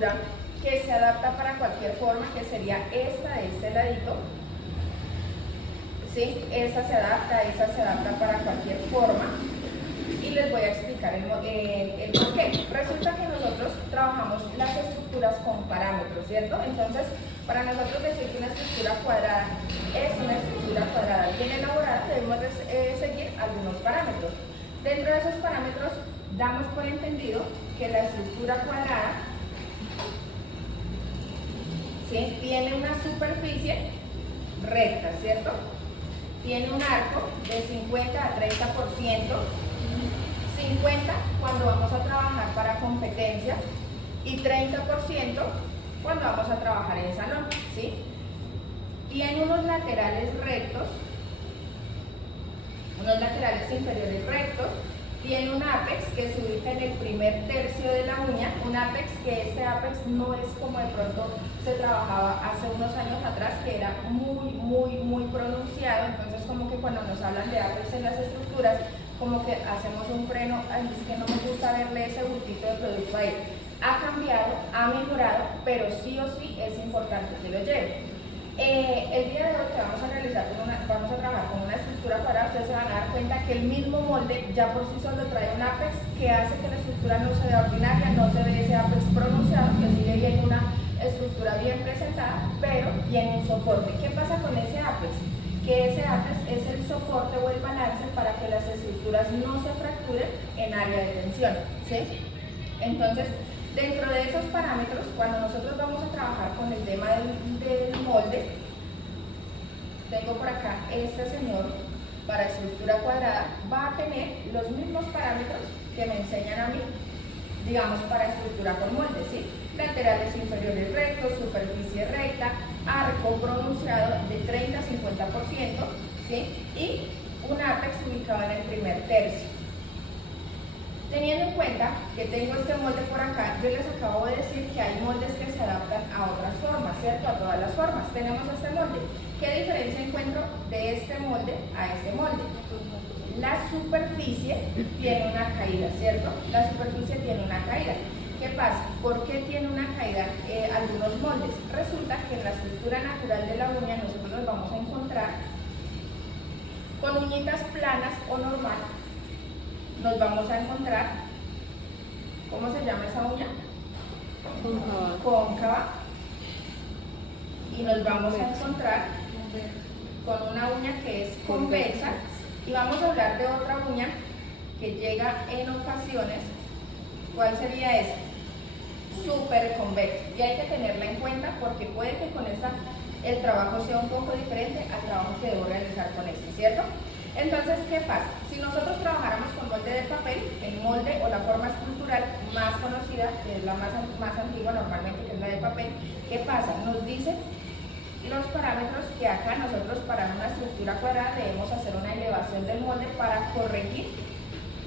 estructura que se adapta para cualquier forma, que sería esta de este ladito. ¿Sí? Esta se adapta para cualquier forma. Y les voy a explicar el por qué. Resulta que nosotros trabajamos las estructuras con parámetros, ¿cierto? Entonces, para nosotros decir que una estructura cuadrada es una estructura cuadrada bien elaborada, debemos seguir algunos parámetros. Dentro de esos parámetros, damos por entendido que la estructura cuadrada, ¿sí?, tiene una superficie recta, ¿cierto? Tiene un arco de 50 a 30%, 50 cuando vamos a trabajar para competencia y 30% cuando vamos a trabajar en salón, ¿sí? Tiene unos laterales rectos, unos laterales inferiores rectos, tiene un ápex que se ubica en el primer tercio de la uña, un ápex que este ápex no es como de pronto se trabajaba hace unos años atrás, que era muy pronunciado. Entonces como que cuando nos hablan de ápex en las estructuras, como que hacemos un freno, ay, es que no me gusta verle ese bultito de producto ahí. Ha cambiado, ha mejorado, pero sí o sí es importante que lo lleve. El día de hoy que vamos a trabajar con una estructura cuadrada, ustedes se van a dar cuenta que el mismo molde ya por sí solo trae un ápex que hace que la estructura no se vea ordinaria, no se ve ese ápex pronunciado, que sigue bien una estructura bien presentada, pero tiene un soporte. ¿Qué pasa con ese ápex? Que ese ápex es el soporte o el balance para que las estructuras no se fracturen en área de tensión, ¿sí? Entonces, dentro de esos parámetros, cuando nosotros vamos a trabajar con el tema del molde, tengo por acá este señor para estructura cuadrada, va a tener los mismos parámetros que me enseñan a mí, digamos, para estructura con molde, ¿sí? Laterales inferiores rectos, superficie recta, arco pronunciado de 30 a 50%, ¿sí? Y un ápex ubicado en el primer tercio. Teniendo en cuenta que tengo este molde por acá, yo les acabo de decir que hay moldes que se adaptan a otras formas, ¿cierto? A todas las formas. Tenemos este molde. ¿Qué diferencia encuentro de este molde a este molde? La superficie tiene una caída, ¿cierto? La superficie tiene una caída. ¿Qué pasa? ¿Por qué tiene una caída algunos moldes? Resulta que en la estructura natural de la uña nosotros nos vamos a encontrar con uñitas planas o normal. Nos vamos a encontrar, ¿cómo se llama esa uña? Cóncava. Y nos vamos a encontrar con una uña que es convexa. Y vamos a hablar de otra uña que llega en ocasiones. ¿Cuál sería esa? Súper convexa. Y hay que tenerla en cuenta porque puede que con esta el trabajo sea un poco diferente al trabajo que debo realizar con este, ¿cierto? Entonces, ¿qué pasa? Si nosotros trabajáramos con molde de papel, el molde o la forma estructural más conocida, que es la más antigua normalmente, que es la de papel, ¿qué pasa? Nos dice los parámetros que acá nosotros para una estructura cuadrada debemos hacer una elevación del molde para corregir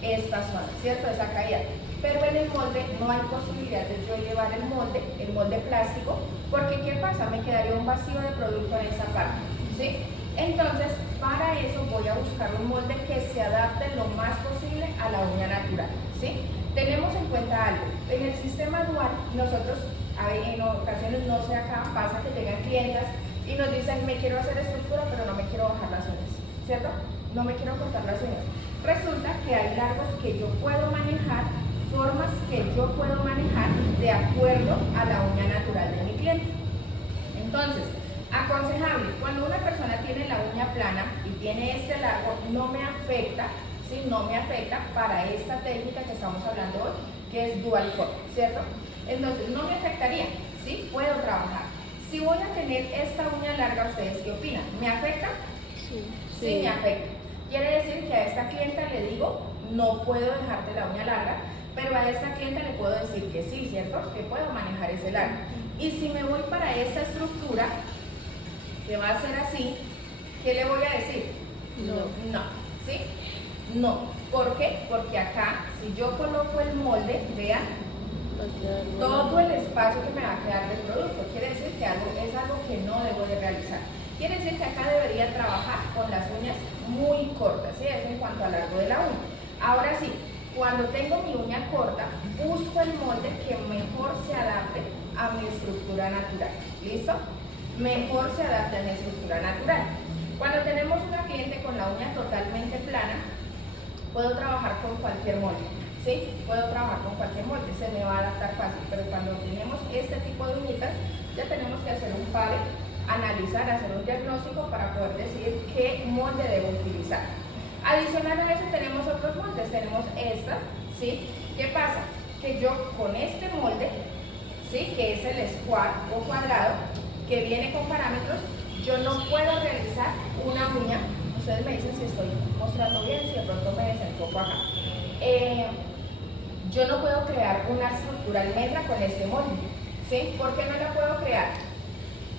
esta zona, ¿cierto? Esa caída. Pero en el molde no hay posibilidad de yo elevar el molde plástico, porque ¿qué pasa? Me quedaría un vacío de producto en esa parte, ¿sí? Entonces, para eso voy a buscar un molde que se adapte lo más posible a la uña natural, ¿sí? Tenemos en cuenta algo, en el sistema dual nosotros, en ocasiones, no sé acá, pasa que llegan clientas y nos dicen, me quiero hacer estructura pero no me quiero bajar las uñas, ¿cierto? No me quiero cortar las uñas. Resulta que hay largos que yo puedo manejar, formas que yo puedo manejar de acuerdo a la uña natural de mi cliente. Entonces, aconsejable, cuando una persona tiene la uña plana y tiene este largo, no me afecta, ¿sí? No me afecta para esta técnica que estamos hablando hoy, que es dual form, ¿cierto? Entonces, no me afectaría, ¿sí? Puedo trabajar. Si voy a tener esta uña larga, ¿ustedes qué opinan? ¿Me afecta? Sí, me afecta. Quiere decir que a esta clienta le digo, no puedo dejarte la uña larga, pero a esta clienta le puedo decir que sí, ¿cierto? Que puedo manejar ese largo. Y si me voy para esta estructura, que va a ser así, ¿qué le voy a decir? No, ¿sí? No. ¿Por qué? Porque acá, si yo coloco el molde, vean, todo el espacio que me va a quedar del producto, quiere decir que es algo que no debo de realizar. Quiere decir que acá debería trabajar con las uñas muy cortas, ¿sí? Eso en cuanto al largo de la uña. Ahora sí, cuando tengo mi uña corta, busco el molde que mejor se adapte a mi estructura natural. ¿Listo? Mejor se adapta a mi estructura natural. Cuando tenemos una cliente con la uña totalmente plana, puedo trabajar con cualquier molde. ¿Sí? Puedo trabajar con cualquier molde, se me va a adaptar fácil. Pero cuando tenemos este tipo de uñitas, ya tenemos que hacer un pare, analizar, hacer un diagnóstico para poder decidir qué molde debo utilizar. Adicional a eso tenemos otros moldes, tenemos esta, ¿sí? ¿Qué pasa? Que yo con este molde, ¿sí? Que es el square o cuadrado, que viene con parámetros, yo no puedo realizar una uña. Ustedes me dicen si estoy mostrando bien, si de pronto me desenfoco acá. Yo no puedo crear una estructura almendra con este molde, ¿sí? ¿Por qué no la puedo crear?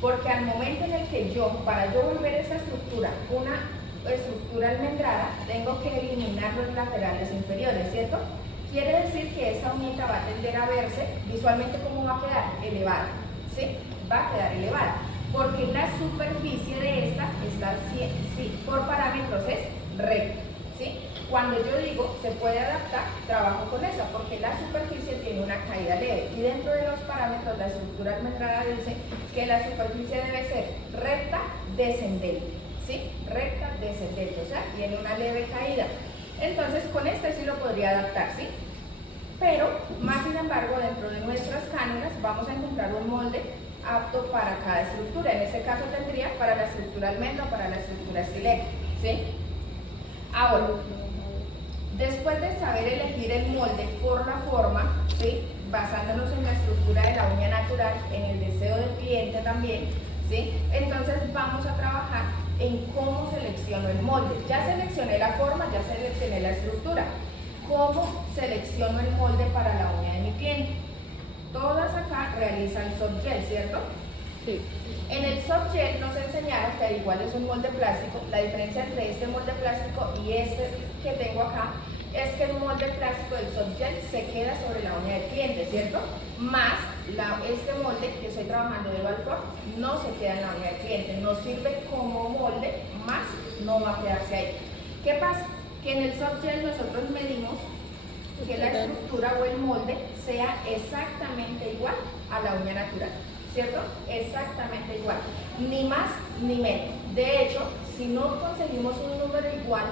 Porque al momento en el que para yo volver esa estructura una estructura almendrada, tengo que eliminar los laterales inferiores, ¿cierto? Quiere decir que esa uñita va a tender a verse visualmente como va a quedar elevada, ¿sí? Va a quedar elevada, porque la superficie de esta está, sí, por parámetros es recta, ¿sí? Cuando yo digo se puede adaptar, trabajo con esa, porque la superficie tiene una caída leve y dentro de los parámetros la estructura almendrada dice que la superficie debe ser recta, descendente, ¿sí? Recta, descendente, o sea, tiene una leve caída. Entonces con este sí lo podría adaptar, ¿sí? Pero, más sin embargo, dentro de nuestras cánulas vamos a encontrar un molde apto para cada estructura. En este caso tendría para la estructura almendra o para la estructura estilete, ¿sí? Ahora, después de saber elegir el molde por la forma, ¿sí? Basándonos en la estructura de la uña natural, en el deseo del cliente también, ¿sí? Entonces vamos a trabajar en cómo selecciono el molde. Ya seleccioné la forma, ya seleccioné la estructura. ¿Cómo selecciono el molde para la uña de mi cliente? Todas acá realizan soft gel, ¿cierto? Sí. En el soft gel nos enseñaron que al igual es un molde plástico, la diferencia entre este molde plástico y este que tengo acá es que el molde plástico del soft gel se queda sobre la uña del cliente, ¿cierto? Más este molde que estoy trabajando de Valfor no se queda en la uña del cliente, nos sirve como molde, más no va a quedarse ahí. ¿Qué pasa? Que en el soft gel nosotros medimos que la estructura o el molde sea exactamente igual a la uña natural, ¿cierto? Exactamente igual, ni más ni menos. De hecho, si no conseguimos un número igual,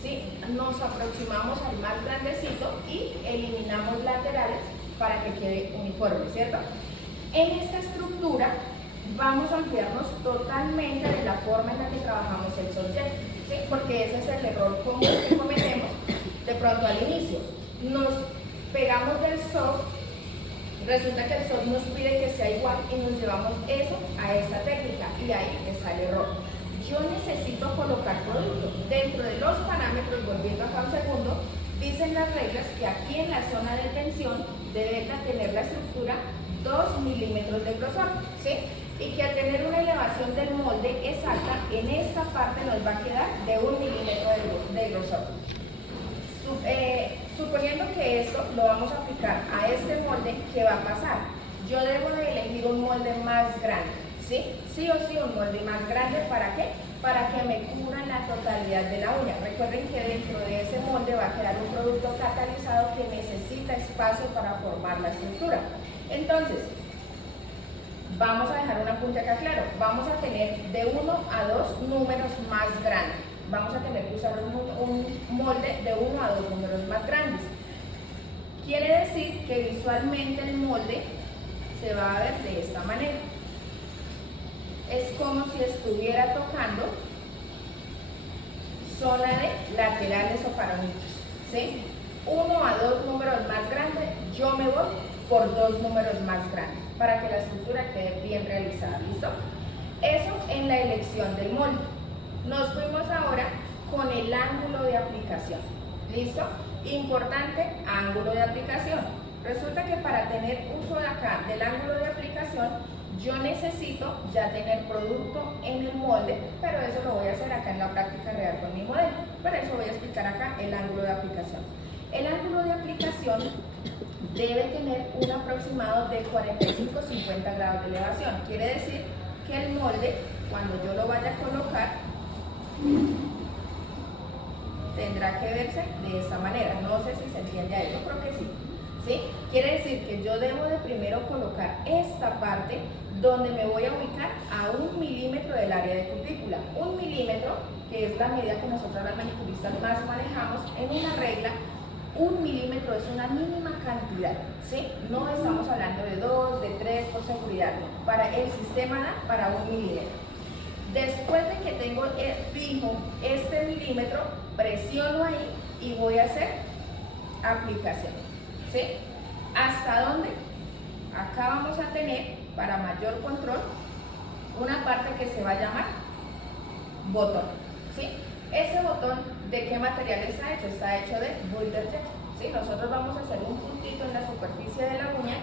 ¿sí? Nos aproximamos al más grandecito y eliminamos laterales para que quede uniforme, ¿cierto? En esta estructura vamos a ampliarnos totalmente de la forma en la que trabajamos el soft gel, ¿sí? Porque ese es el error común que cometemos de pronto al inicio. Nos pegamos del soft, resulta que el soft nos pide que sea igual y nos llevamos eso a esta técnica y ahí está el error. Yo necesito colocar producto. Dentro de los parámetros, volviendo acá un segundo, dicen las reglas que aquí en la zona de tensión debe tener la estructura 2 milímetros de grosor, ¿sí? Y que al tener una elevación del molde exacta, en esta parte nos va a quedar de 1 milímetro de grosor. Suponiendo que esto lo vamos a aplicar a este molde, ¿qué va a pasar? Yo debo de elegir un molde más grande, ¿sí? Sí o sí un molde más grande, ¿para qué? Para que me cubra la totalidad de la uña. Recuerden que dentro de ese molde va a quedar un producto catalizado que necesita espacio para formar la estructura. Entonces, vamos a dejar una punta acá claro, vamos a tener de 1 a 2 números más grandes. Vamos a tener que usar un molde de 1 a 2 números más grandes. Quiere decir que visualmente el molde se va a ver de esta manera. Es como si estuviera tocando zona de laterales o paramitos, ¿sí? 1 a 2 números más grandes, yo me voy por 2 números más grandes para que la estructura quede bien realizada, ¿listo? Eso en la elección del molde. Nos fuimos ahora con el ángulo de aplicación, ¿listo? Importante, ángulo de aplicación. Resulta que para tener uso de acá del ángulo de aplicación, yo necesito ya tener producto en el molde, pero eso lo voy a hacer acá en la práctica real con mi modelo. Para eso voy a explicar acá el ángulo de aplicación. El ángulo de aplicación debe tener un aproximado de 45-50 grados de elevación. Quiere decir que el molde, cuando yo lo vaya a colocar, tendrá que verse de esta manera. No sé si se entiende ahí, yo creo que sí. ¿sí? Quiere decir que yo debo de primero colocar esta parte donde me voy a ubicar a 1 milímetro del área de cutícula. 1 milímetro, que es la medida que nosotros las manicuristas más manejamos en una regla. 1 milímetro es una mínima cantidad, ¿sí? No estamos hablando de 2, de 3 por seguridad, no. Para el sistema da para 1 milímetro. Después de que tengo fijo este milímetro, presiono ahí y voy a hacer aplicación, ¿sí? ¿Hasta dónde? Acá vamos a tener, para mayor control, una parte que se va a llamar botón, ¿sí? Ese botón, ¿de qué material está hecho? Está hecho de builder jet, ¿sí? Nosotros vamos a hacer un puntito en la superficie de la uña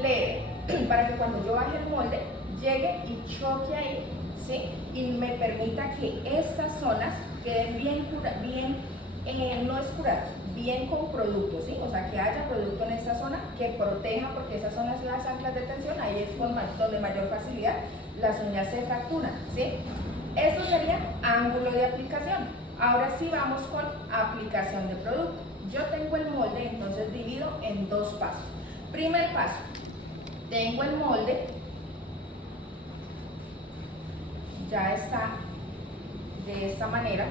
leve, para que cuando yo baje el molde, llegue y choque ahí, ¿sí? Y me permita que estas zonas queden bien no escuradas, bien con producto, ¿sí? O sea, que haya producto en esta zona que proteja, porque esas son las anclas de tensión, ahí es donde mayor facilidad las uñas se fracturan, ¿sí? Esto sería ángulo de aplicación. Ahora sí vamos con aplicación de producto. Yo tengo el molde, entonces divido en 2 pasos. Primer paso, tengo el molde, ya está de esta manera,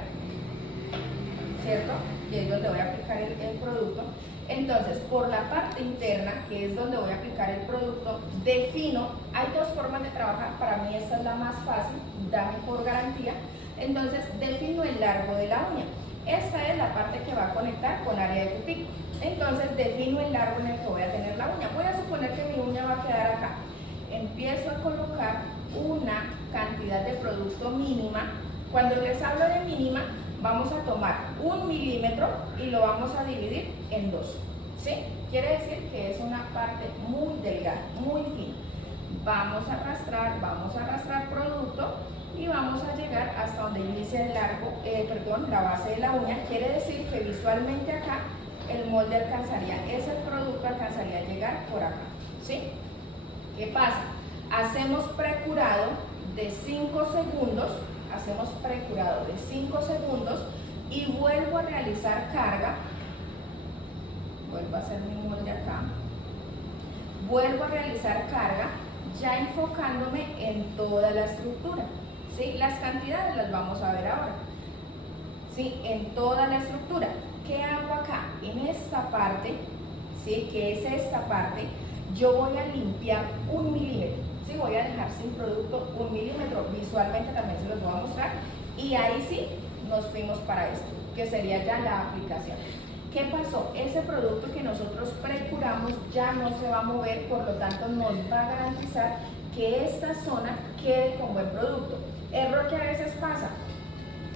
¿cierto? Que es donde voy a aplicar el producto. Entonces, por la parte interna, que es donde voy a aplicar el producto, defino, hay 2 formas de trabajar, para mí esta es la más fácil, da mejor garantía. Entonces, defino el largo de la uña. Esta es la parte que va a conectar con área de cutícula. Entonces, defino el largo en el que voy a tener la uña. Voy a suponer que mi uña va a quedar acá. Empiezo a colocar una cantidad de producto mínima. Cuando les hablo de mínima, vamos a tomar 1 milímetro y lo vamos a dividir en 2, ¿sí? Quiere decir que es una parte muy delgada, muy fina. Vamos a arrastrar producto y vamos a llegar hasta donde inicia el largo, la base de la uña. Quiere decir que visualmente acá el molde alcanzaría, ese producto alcanzaría a llegar por acá, ¿sí? ¿Qué pasa? Hacemos precurado de 5 segundos. Hacemos precurado de 5 segundos y vuelvo a realizar carga. Vuelvo a hacer mi molde acá. Vuelvo a realizar carga, ya enfocándome en toda la estructura, ¿sí? Las cantidades las vamos a ver ahora, ¿sí? En toda la estructura. ¿Qué hago acá? En esta parte, ¿sí? Que es esta parte, yo voy a limpiar 1 milímetro. Sí, voy a dejar sin producto 1 milímetro, visualmente también se los voy a mostrar, y ahí sí nos fuimos para esto, que sería ya la aplicación. ¿Qué pasó? Ese producto que nosotros precuramos ya no se va a mover, por lo tanto nos va a garantizar que esta zona quede con buen producto. Error que a veces pasa,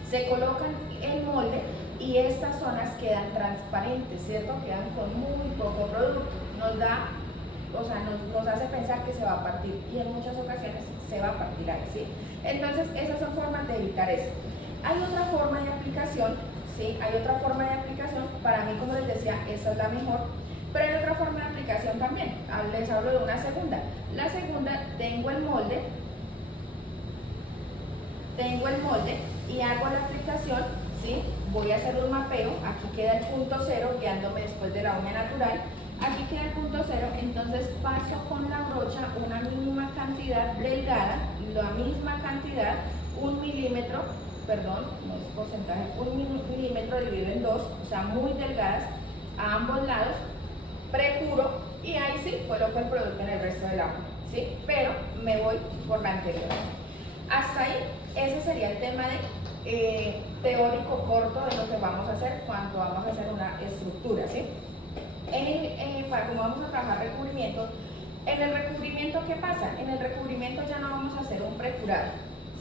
se colocan el molde y estas zonas quedan transparentes, ¿cierto? Quedan con muy poco producto, nos hace pensar que se va a partir, y en muchas ocasiones se va a partir ahí, ¿sí? Entonces, esas son formas de evitar eso. Hay otra forma de aplicación, ¿sí? Hay otra forma de aplicación, para mí, como les decía, esa es la mejor, pero hay otra forma de aplicación también. Les hablo de una segunda. La segunda, tengo el molde y hago la aplicación, ¿sí? Voy a hacer un mapeo, aquí queda el punto 0, guiándome después de la uña natural. Aquí queda el punto 0, entonces paso con la brocha una mínima cantidad delgada, la misma cantidad, 1 milímetro, perdón, no es porcentaje, 1 milímetro dividido en 2, o sea, muy delgadas a ambos lados, precuro y ahí sí coloco el producto en el resto del agua, ¿sí? Pero me voy por la anterior. Hasta ahí, ese sería el tema de teórico corto de lo que vamos a hacer cuando vamos a hacer una estructura, ¿sí? Como vamos a trabajar recubrimiento, en el recubrimiento, ¿qué pasa? En el recubrimiento ya no vamos a hacer un precurado,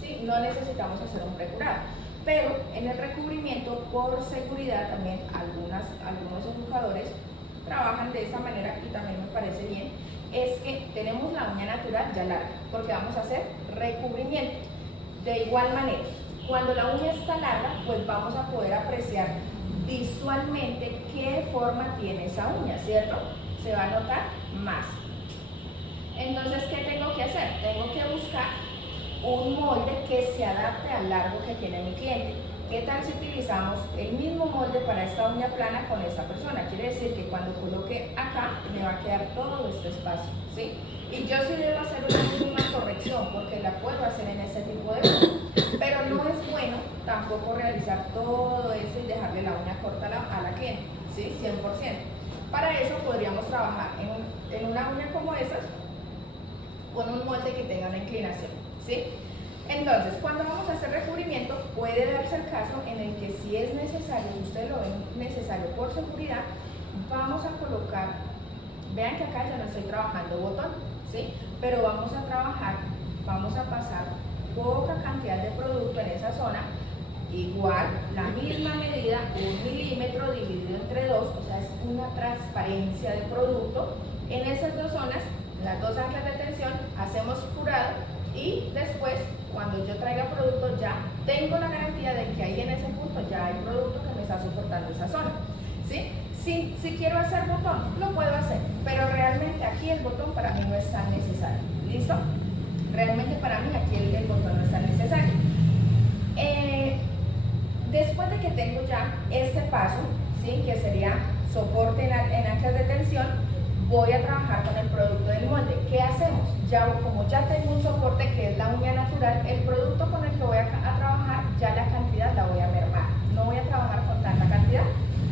¿sí? No necesitamos hacer un precurado, pero en el recubrimiento, por seguridad, también algunos educadores trabajan de esta manera y también me parece bien, es que tenemos la uña natural ya larga, porque vamos a hacer recubrimiento. De igual manera, cuando la uña está larga, pues vamos a poder apreciar visualmente qué forma tiene esa uña, ¿cierto? Se va a notar más. Entonces, ¿qué tengo que hacer? Tengo que buscar un molde que se adapte al largo que tiene mi cliente. ¿qué tal si utilizamos el mismo molde para esta uña plana con esta persona? Quiere decir que cuando coloque acá, me va a quedar todo este espacio, ¿sí? Y yo sí debo hacer una corrección, porque la puedo hacer en este tipo de uña, pero no es bueno tampoco realizar todo eso y dejarle la uña corta a la cliente, ¿sí? 100%. Para eso podríamos trabajar en una uña como estas, con un molde que tenga una inclinación, ¿sí? Entonces, cuando vamos a hacer recubrimiento, puede darse el caso en el que si es necesario, ustedes lo ven necesario por seguridad, vamos a colocar, vean que acá ya no estoy trabajando botón, ¿sí? Pero vamos a trabajar, vamos a pasar poca cantidad de producto en esa zona, igual, la misma medida, 1 milímetro dividido entre 2, o sea, es una transparencia de producto. En esas dos zonas, las dos anclas de tensión, hacemos curado y después, cuando yo traiga producto, ya tengo la garantía de que ahí en ese punto ya hay producto que me está soportando esa zona, ¿sí? Si quiero hacer botón, lo puedo hacer, pero realmente aquí el botón para mí no es tan necesario, ¿listo? Realmente para mí aquí el botón no es tan necesario. Después de que tengo ya este paso, ¿sí? Que sería soporte en anclas de tensión, voy a trabajar con el producto del molde. ¿Qué hacemos? Como ya tengo un soporte que es la uña natural, el producto con el que voy a trabajar, ya la cantidad la voy a mermar. No voy a trabajar con tanta cantidad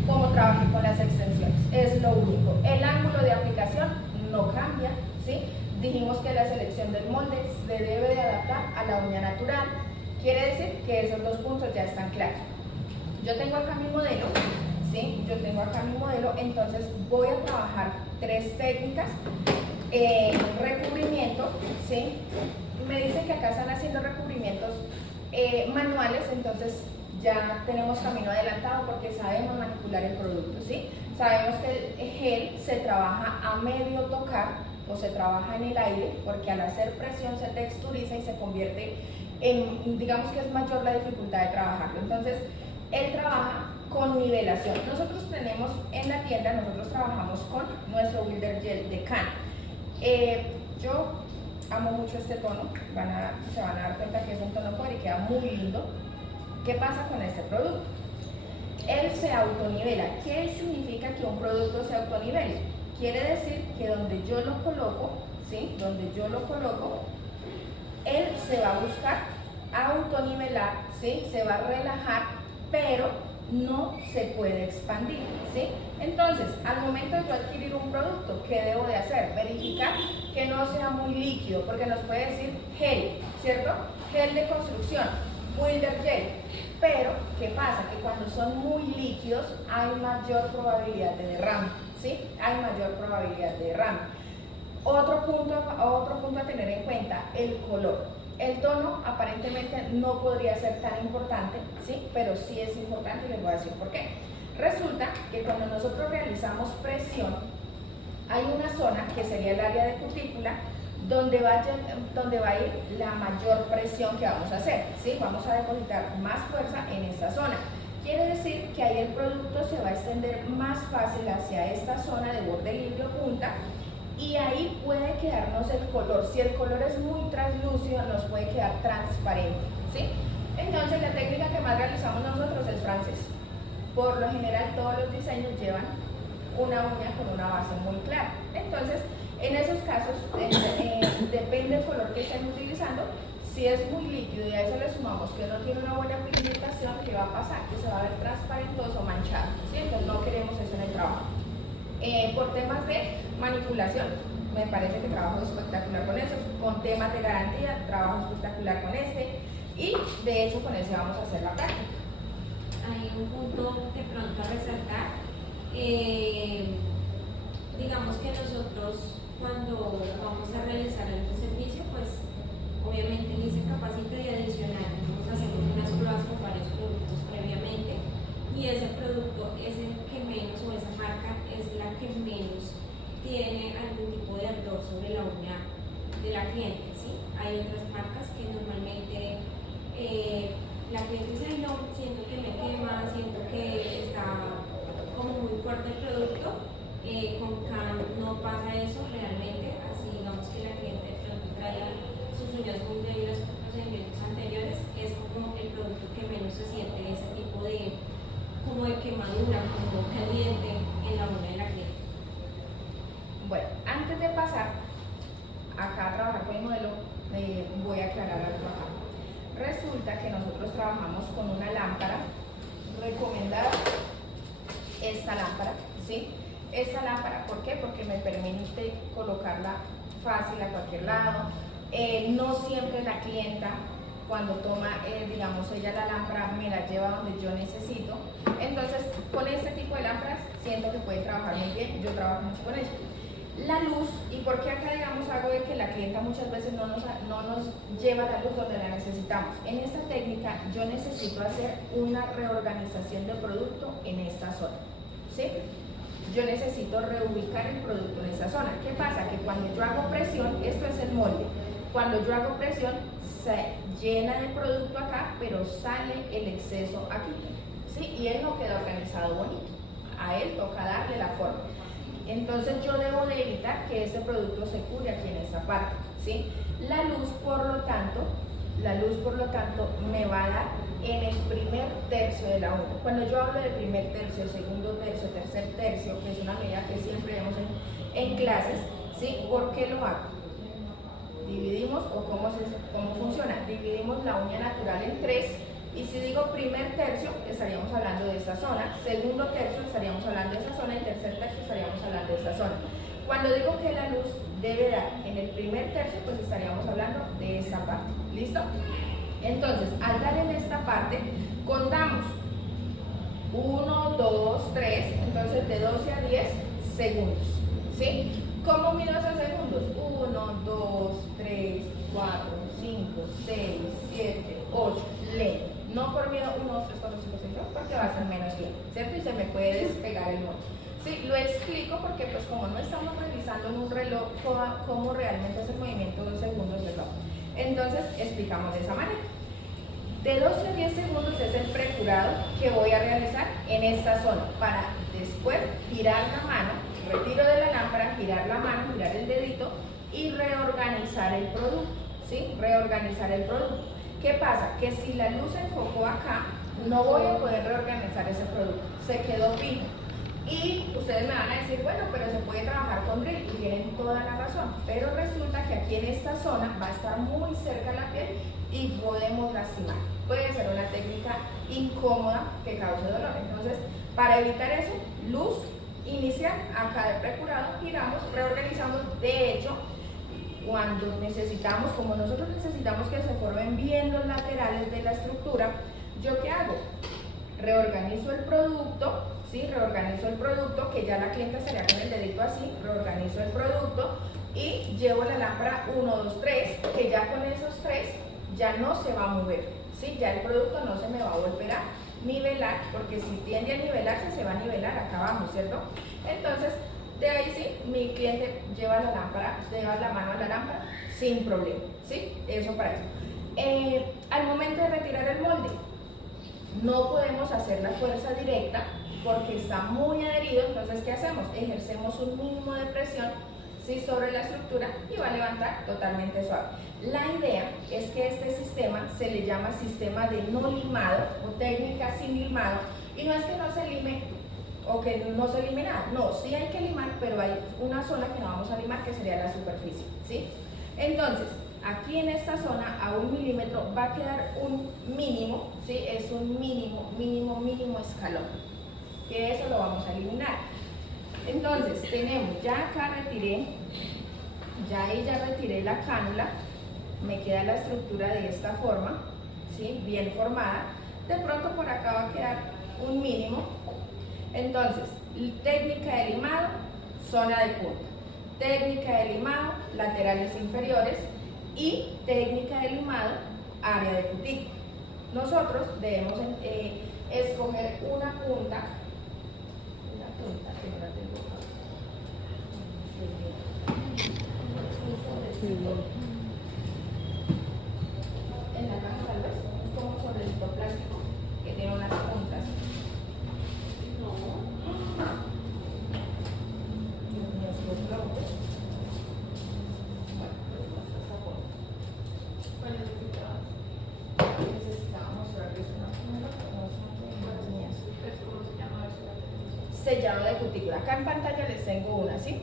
como trabajé con las extensiones. Es lo único. El ángulo de aplicación no cambia, ¿sí? Dijimos que la selección del molde se debe de adaptar a la uña natural. Quiere decir que esos dos puntos ya están claros. Yo tengo acá mi modelo, ¿sí? Yo tengo acá mi modelo, entonces voy a trabajar 3 técnicas. Recubrimiento, ¿sí? Me dicen que acá están haciendo recubrimientos manuales, entonces ya tenemos camino adelantado porque sabemos manipular el producto, ¿sí? Sabemos que el gel se trabaja a medio tocar o se trabaja en el aire, porque al hacer presión se texturiza y se convierte en, digamos que es mayor la dificultad de trabajarlo. Entonces, él trabaja con nivelación. Nosotros tenemos en la tienda, nosotros trabajamos con nuestro Wilder Gel de Can. Yo amo mucho este tono, se van a dar cuenta que es un tono pobre y queda muy lindo. ¿Qué pasa con este producto? Él se autonivela. ¿Qué significa que un producto se autonivele? Quiere decir que donde yo lo coloco, ¿sí? Donde yo lo coloco, él se va a buscar autonivelar, ¿sí? Se va a relajar, pero no se puede expandir, ¿sí? Entonces, al momento de yo adquirir un producto, ¿qué debo de hacer? Verificar que no sea muy líquido, porque nos puede decir gel, ¿cierto? Gel de construcción, Wilder Gel. Pero, ¿qué pasa? Que cuando son muy líquidos hay mayor probabilidad de derrame, ¿sí? Hay mayor probabilidad de derrame. Otro punto a tener en cuenta, el color. El tono aparentemente no podría ser tan importante, ¿sí? Pero sí es importante y les voy a decir por qué. Resulta que cuando nosotros realizamos presión, hay una zona que sería el área de cutícula donde va a ir la mayor presión que vamos a hacer, ¿sí? Vamos a depositar más fuerza en esta zona. Quiere decir que ahí el producto se va a extender más fácil hacia esta zona de borde libre o punta, y ahí puede quedarnos el color. Si el color es muy translúcido, nos puede quedar transparente, ¿sí? Entonces, la técnica que más realizamos nosotros es francés. Por lo general, todos los diseños llevan una uña con una base muy clara. Entonces, en esos casos, depende del color que estén utilizando. Si es muy líquido y a eso le sumamos que no tiene una buena pigmentación, ¿qué va a pasar? Que se va a ver transparentoso, manchado, ¿sí? Entonces, no queremos eso en el trabajo. Por temas de manipulación, me parece que trabajo espectacular con eso. Con temas de garantía, trabajo espectacular con este, y de hecho con ese vamos a hacer la práctica. Hay un punto de pronto a resaltar. Digamos que nosotros, cuando vamos a realizar algún servicio, pues obviamente en ese capacite y adicional hacemos unas pruebas con varios productos previamente, y ese producto es el que menos, o esa marca es la que menos tiene algún tipo de ardor sobre la uña de la cliente, ¿sí? Hay otras marcas que normalmente la cliente dice: no, siento que me quema, siento que está como muy fuerte el producto. Con Can no pasa eso realmente, así digamos que la cliente de pronto trae sus uñas muy débiles por procedimientos anteriores, es como el producto que menos se siente ese como de quemadura, como caliente en la uña de la cliente. Bueno, antes de pasar acá a trabajar con el modelo, voy a aclarar algo acá. Resulta que nosotros trabajamos con una lámpara recomendada, esta lámpara, ¿sí? Esta lámpara, ¿por qué? Porque me permite colocarla fácil a cualquier lado. No siempre la clienta, cuando toma, digamos, ella la lámpara, me la lleva donde yo necesito. Entonces, con este tipo de lámparas, siento que puede trabajar muy bien. Yo trabajo mucho con ella. La luz, y por qué acá, digamos, hago de que la clienta muchas veces no nos lleva la luz donde la necesitamos. En esta técnica, yo necesito hacer una reorganización de producto en esta zona, ¿sí? Yo necesito reubicar el producto en esa zona. ¿Qué pasa? Que cuando yo hago presión, esto es el molde, cuando yo hago presión se llena de producto acá, pero sale el exceso aquí, ¿sí? Y él no queda organizado bonito, a él toca darle la forma. Entonces yo debo de evitar que ese producto se cure aquí en esta parte, ¿sí? La luz, por lo tanto, me va a dar en el primer tercio de la uña. Cuando yo hablo de primer tercio, segundo tercio, tercer tercio, que es una medida que siempre vemos en clases, ¿sí? ¿Por qué lo hago? Dividimos, o cómo funciona, dividimos la uña natural en 3, y si digo primer tercio, estaríamos hablando de esta zona, segundo tercio, estaríamos hablando de esa zona, y tercer tercio, estaríamos hablando de esta zona. Cuando digo que la luz debe dar en el primer tercio, pues estaríamos hablando de esta parte. ¿Listo? Entonces, al dar en esta parte, contamos 1, 2, 3, entonces de 12 a 10 segundos. ¿Sí? ¿Cómo mido esos segundos? 1, 2, 3, 4, 5, 6, 7, 8, lento. No por miedo 1, 2, 3, 4, 5, 6, 7, porque va a ser menos lento, ¿cierto? Y se me puede despegar el molde. Sí, lo explico porque pues como no estamos revisando en un reloj cómo realmente es el movimiento de segundos del reloj. Entonces explicamos de esa manera. De 12 a 10 segundos es el precurado que voy a realizar en esta zona para después girar la mano, retiro de la lámpara, girar la mano, girar el dedito y reorganizar el producto, ¿sí? Reorganizar el producto. ¿Qué pasa? Que si la luz se enfocó acá, no voy a poder reorganizar ese producto, se quedó fijo. Y ustedes me van a decir, bueno, pero se puede trabajar con drill, y tienen toda la razón, pero resulta que aquí en esta zona va a estar muy cerca la piel y podemos lastimar. Puede ser una técnica incómoda que cause dolor. Entonces, para evitar eso, luz inicial, acá de precurado, giramos, reorganizamos. De hecho, cuando necesitamos, como nosotros necesitamos que se formen bien los laterales de la estructura, ¿yo qué hago? Reorganizo el producto, ¿sí? Reorganizo el producto, que ya la clienta estaría con el dedito así, reorganizo el producto y llevo la lámpara 1, 2, 3, que ya con esos 3 ya no se va a mover, ¿sí? Ya el producto no se me va a volver a nivelar, porque si tiende a nivelarse, se va a nivelar acá abajo, ¿cierto? Entonces, de ahí sí, mi cliente lleva la lámpara, lleva la mano a la lámpara sin problema, ¿sí? Eso para eso. Al momento de retirar el molde, no podemos hacer la fuerza directa porque está muy adherido. Entonces, ¿qué hacemos? Ejercemos un mínimo de presión, ¿sí? Sobre la estructura y va a levantar totalmente suave. La idea es que este sistema se le llama sistema de no limado o técnica sin limado, y no es que no se lime o que no se lime nada, no, sí hay que limar, pero hay una zona que no vamos a limar, que sería la superficie, ¿sí? Entonces, aquí en esta zona a 1 milímetro va a quedar un mínimo, ¿sí? Es un mínimo escalón, que eso lo vamos a eliminar. Entonces tenemos, ya acá retiré, ya ahí ya retiré la cánula, me queda la estructura de esta forma, ¿sí? Bien formada. De pronto por acá va a quedar un mínimo. Entonces, técnica de limado, zona de punta, técnica de limado, laterales inferiores, y técnica de limado, área de cutícula. Nosotros debemos escoger una punta que no la tengo acá. En la mano tal vez, es como sobre el plástico que tiene unas puntas. Necesitábamos mostrar que es una punta, pero no es una punta. sellado de cutícula. Acá en pantalla les tengo una, ¿sí?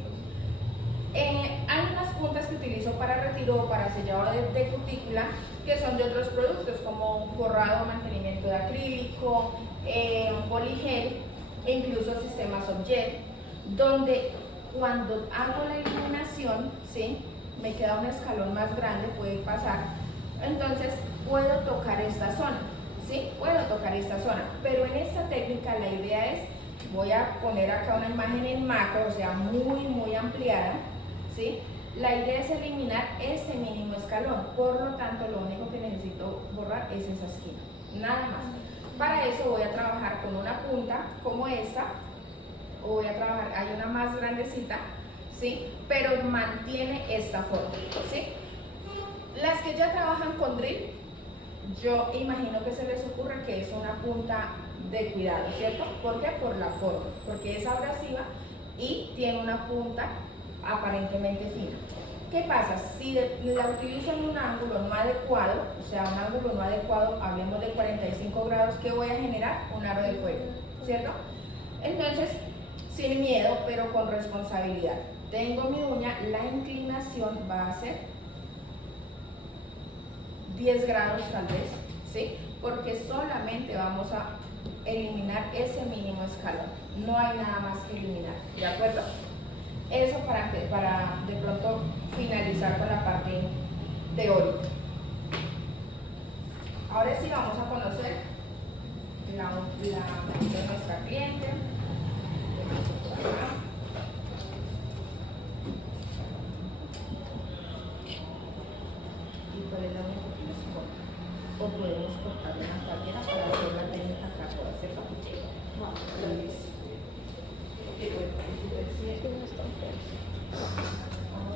Hay unas puntas que utilizo para retiro o para sellado de cutícula que son de otros productos como forrado, mantenimiento de acrílico, poligel e incluso sistemas Softgel, donde cuando hago la iluminación, ¿sí? Me queda un escalón más grande, puede pasar, entonces puedo tocar esta zona, ¿sí? Puedo tocar esta zona, pero en esta técnica la idea es, voy a poner acá una imagen en macro, o sea, muy ampliada, ¿sí? La idea es eliminar este mínimo escalón, por lo tanto lo único que necesito borrar es esa esquina, nada más. Para eso voy a trabajar con una punta como esta, o voy a trabajar, hay una más grandecita, ¿sí? Pero mantiene esta forma, ¿sí? Las que ya trabajan con drill, yo imagino que se les ocurre que es una punta de cuidado, ¿cierto? ¿Por qué? Por la forma, porque es abrasiva y tiene una punta aparentemente fina. ¿Qué pasa? Si la utilizo en un ángulo no adecuado, o sea, un ángulo no adecuado, hablemos de 45 grados, ¿qué voy a generar? Un aro de fuego, ¿cierto? Entonces, sin miedo, pero con responsabilidad. Tengo mi uña, la inclinación va a ser 10 grados tal vez, ¿sí? Porque solamente vamos a eliminar ese mínimo escalón. No hay nada más que eliminar, ¿de acuerdo? Eso para de pronto finalizar con la parte teórica. Ahora sí vamos a conocer la de nuestra cliente. Y cuál es la única que nos corta. O podemos cortar una cualquiera para hacer la técnica acá, ¿cierto?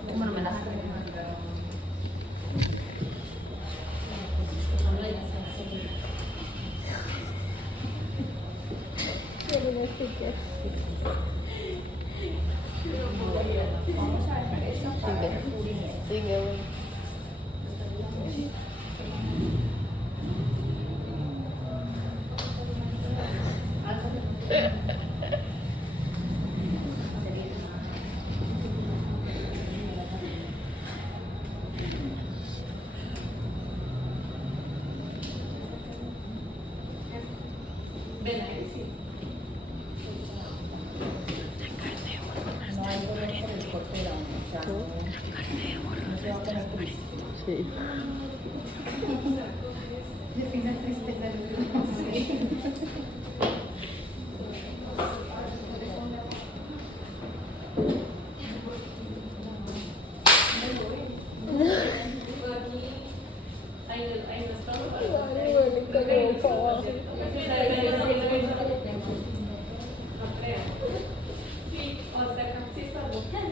¿Cómo no me las Vamos a dejar esa para el cubrimiento. No hay dolor por el corte de la uña, o sea, no se va a poner triste. Sí. Defina tristeza. Sí.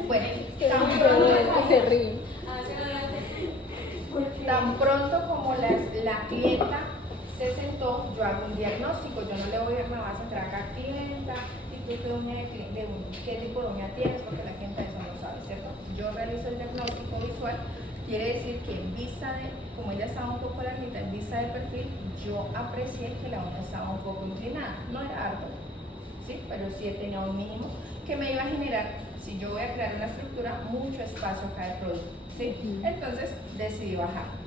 Bueno, tan pronto como la clienta se sentó, yo hago un diagnóstico. Yo no le voy a, me vas a entrar acá, clienta, y tú qué tipo de uña tienes, porque la clienta eso no sabe, ¿cierto? Yo realizo el diagnóstico visual, quiere decir que en vista de, como ella estaba un poco larguita, en vista del perfil, yo aprecié que la uña estaba un poco inclinada, no era algo, ¿sí? Pero sí tenía un mínimo que me iba a generar, si yo voy a crear una estructura, mucho espacio acá del producto, ¿sí? Entonces decidí bajar.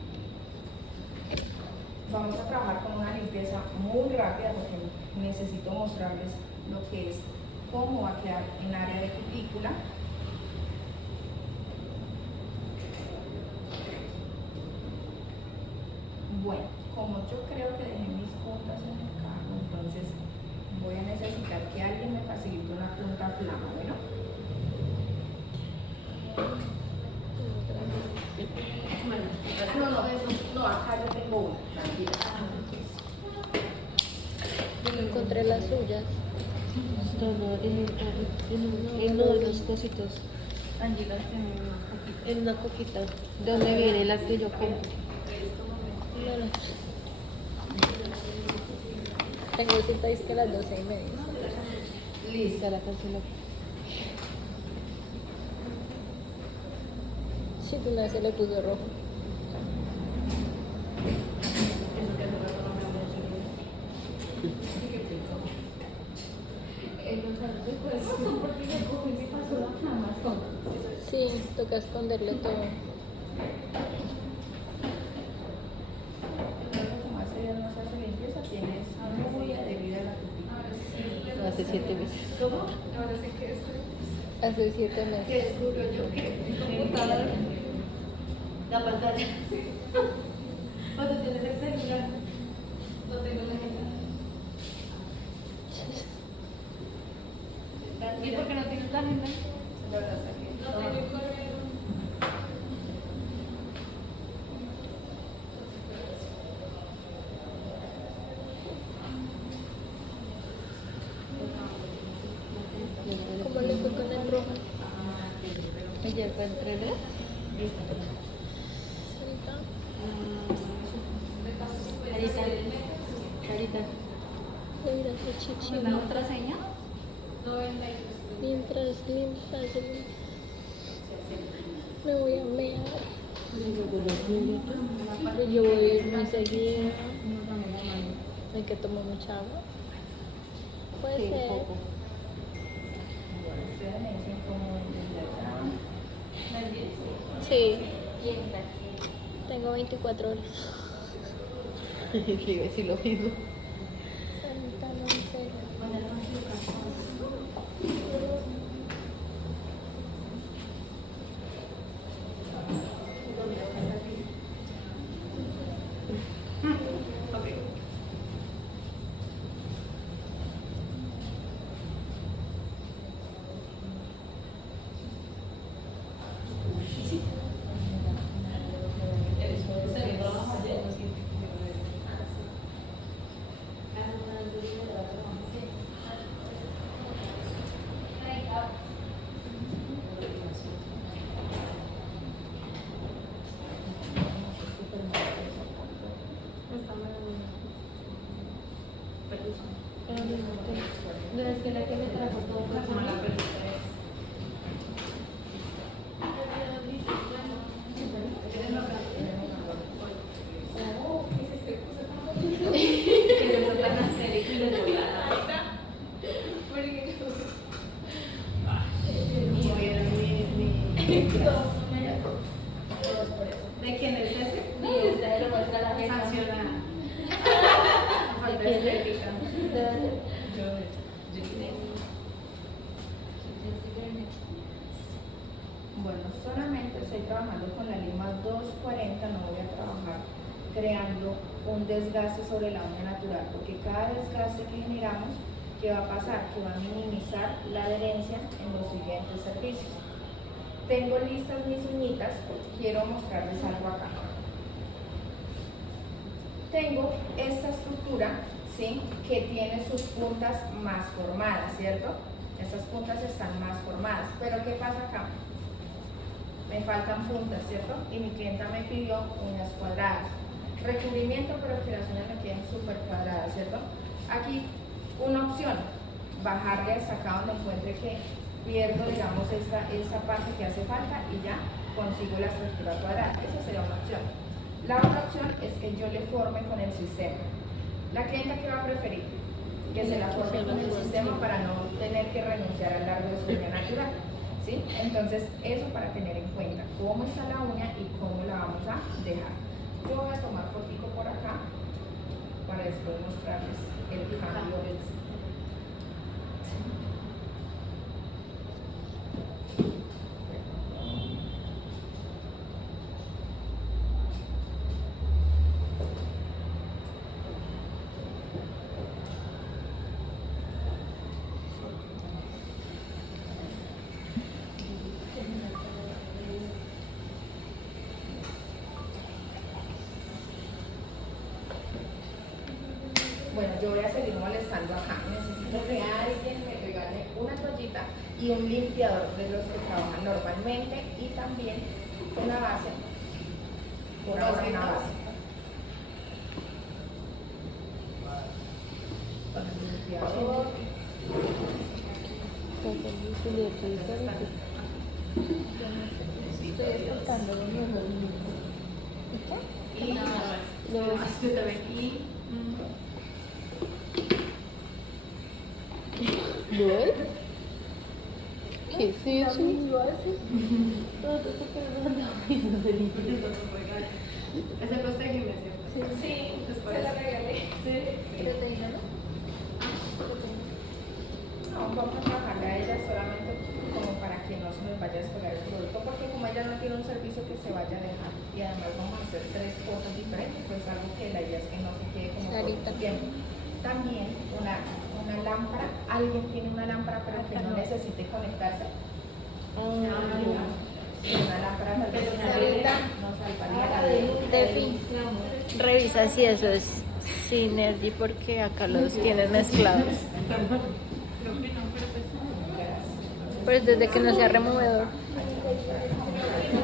Vamos a trabajar con una limpieza muy rápida porque necesito mostrarles lo que es, cómo va a quedar en área de cutícula. Bueno, como yo creo que dejé mis puntas en el carro, entonces voy a necesitar que alguien me facilite una punta flama, ¿bueno? No, acá yo tengo una, tranquila. Encontré las suyas. En uno de los cositos. En una coquita. ¿De dónde vienen las que yo compro? Tengo cita es que a las 12:30. Listo. La cancelo. Sí, tú se le puso rojo. Sí, toca esconderle todo. Luego, como hace días no se hace limpieza, tienes muy adherida a la pupila. Hace 7 meses. ¿Cómo? Ahora sí que es. Hace 7 Que meses. descubro yo que el computador, la pantalla. Cuando tienes el celular, no tengo la agenda. ¿Y por qué no tienes la agenda? Lo saqué. No tengo el correo. ¿Cómo le fue con el rojo? Ayer fue entre dos. Ahorita. Carita. Mira qué chichi. ¿La otra seña? Mientras me voy a mear. Yo voy a ir muy seguido. Hay que tomar mucha agua. Puede Sí, ser. poco. Bueno, ustedes me dicen cómo Sí. Tengo 24 horas. Le iba a decir lo mismo. Santa, no sé. No es que la que me trajo todo cargado. ¿De quién es ese? Sancionada. Falta estética. Bueno, solamente estoy trabajando con la lima 240, no voy a trabajar creando un desgaste sobre la uña natural, porque cada desgaste que generamos, ¿qué va a pasar? Que va a minimizar la adherencia en los siguientes servicios. Tengo listas mis uñitas, quiero mostrarles algo acá. Tengo esta estructura, ¿sí? Que tiene sus puntas más formadas, ¿cierto? Estas puntas están más formadas, pero ¿qué pasa acá? Me faltan puntas, ¿cierto? Y mi clienta me pidió uñas cuadradas. Recubrimiento, pero que las uñas me queden súper cuadradas, ¿cierto? Aquí, una opción, bajarle hasta acá donde encuentre que pierdo, digamos, esta parte que hace falta y ya consigo la estructura cuadrada. Esa sería una opción. La otra opción es que yo le forme con el sistema. La clienta, ¿qué va a preferir? Que se la forme con el sistema para no tener que renunciar al largo de su uña natural. ¿Sí? Entonces, eso para tener en cuenta cómo está la uña y cómo la vamos a dejar. Yo voy a tomar fotico por acá para después mostrarles el cambio. Bueno, yo voy a seguir molestando acá. Necesito que alguien me regale una toallita y un limpiador de los que trabajan normalmente y también una base. Por ahora una base. Con el limpiador. Estoy explicando lo mejor. Y yo también. ¿Duel? ¿Qué es eso? Ese coste de gimnasio. Sí, se la regalé. ¿Proteína no? No, vamos a trabajarle a ella solamente como para que no se nos vaya a despegar el producto, porque como ella no tiene un servicio que se vaya a dejar y además vamos a hacer 3 cosas diferentes, pues algo que la idea es que no se quede como por Sarita. mucho tiempo. También una lámpara, alguien tiene una lámpara pero que no necesite conectarse. Sí, una lámpara tal vez no salvaría la vida. Defi, revisa si eso es Synergy porque acá los tienes mezclados. Pues desde que no sea removedor.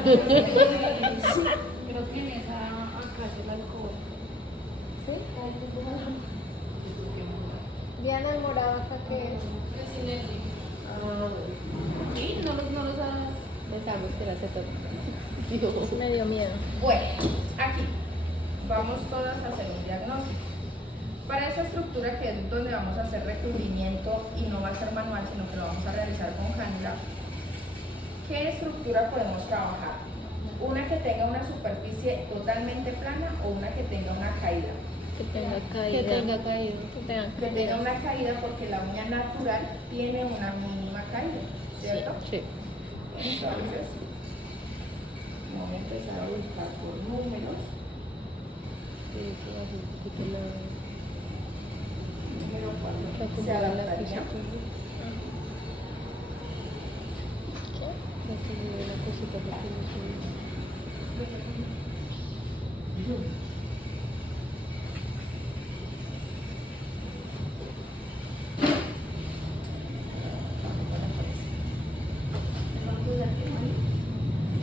Creo que en esa acá es el alcohol. ¿Sí? Diana, el morado acá que es. Sí, no los has. Pensamos que era acetona. Me dio miedo. Bueno, aquí vamos todas a hacer un diagnóstico. Para esa estructura que es donde vamos a hacer recubrimiento y no va a ser manual, sino que lo vamos a realizar con Handlab, ¿qué estructura podemos trabajar? Una que tenga una superficie totalmente plana o una que tenga una caída. Que tenga caída. Que tenga caído. Que tenga una caída porque la uña natural tiene una mínima caída, ¿cierto? Sí. Entonces, vamos a empezar a ubicar por números. Número 4 se adaptaría.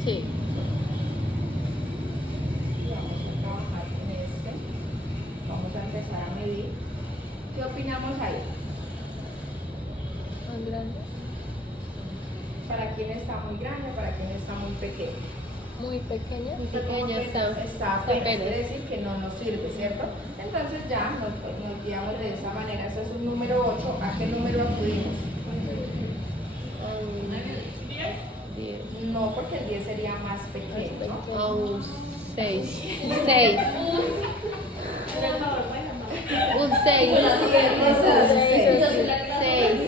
Sí. Y vamos a trabajar con este. Vamos a empezar a medir. ¿Qué opinamos ahí? Más grande. ¿Para quién está muy grande? ¿Para quién está muy pequeño? Muy pequeña. Muy pequeña está. Está apenas, quiere decir que no nos sirve, ¿cierto? Entonces ya nos guiamos de esa manera. Ese es un número 8. ¿A qué número acudimos? 10. No, porque el 10 sería más pequeño, ¿no? A un 6. 6. Un 6. 6.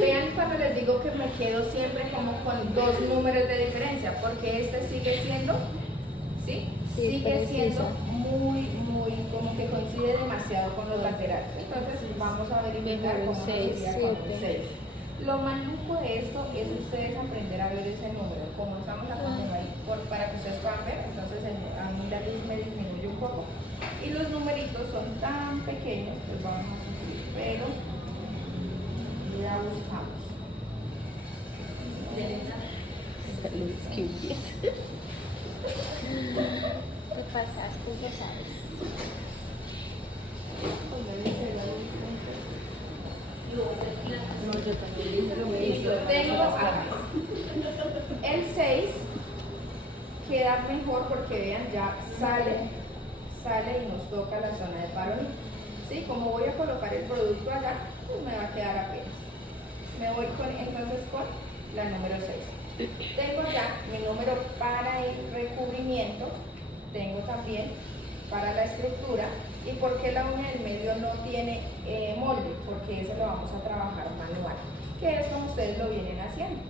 Vean cuando les digo que me quedo siempre como con 2 números de diferencia, porque este sigue siendo, ¿sí? Sí, Sigue siendo precisa. muy, como que coincide demasiado con los laterales. Entonces vamos a verificar Mejor un cómo nos 6, iría con un 7. 6. Lo maluco de esto es ustedes aprender a ver ese número, como estamos haciendo ahí, para que ustedes puedan ver. Entonces a mí la luz me disminuye un poco y los numeritos son tan pequeños, pues vamos a sufrir, pero ya buscamos. Salud, qué bien. Te pasaste, ya sabes. No, yo también. Listo, tengo acá. El 6 queda mejor porque vean, ya sale y nos toca la zona de parón. ¿Sí? Como voy a colocar el producto allá, pues me va a quedar apenas. Me voy entonces con la número 6. Tengo ya mi número para el recubrimiento, tengo también para la estructura. ¿Y por qué la uña del medio no tiene molde? Porque eso lo vamos a trabajar manual, que es como ustedes lo vienen haciendo.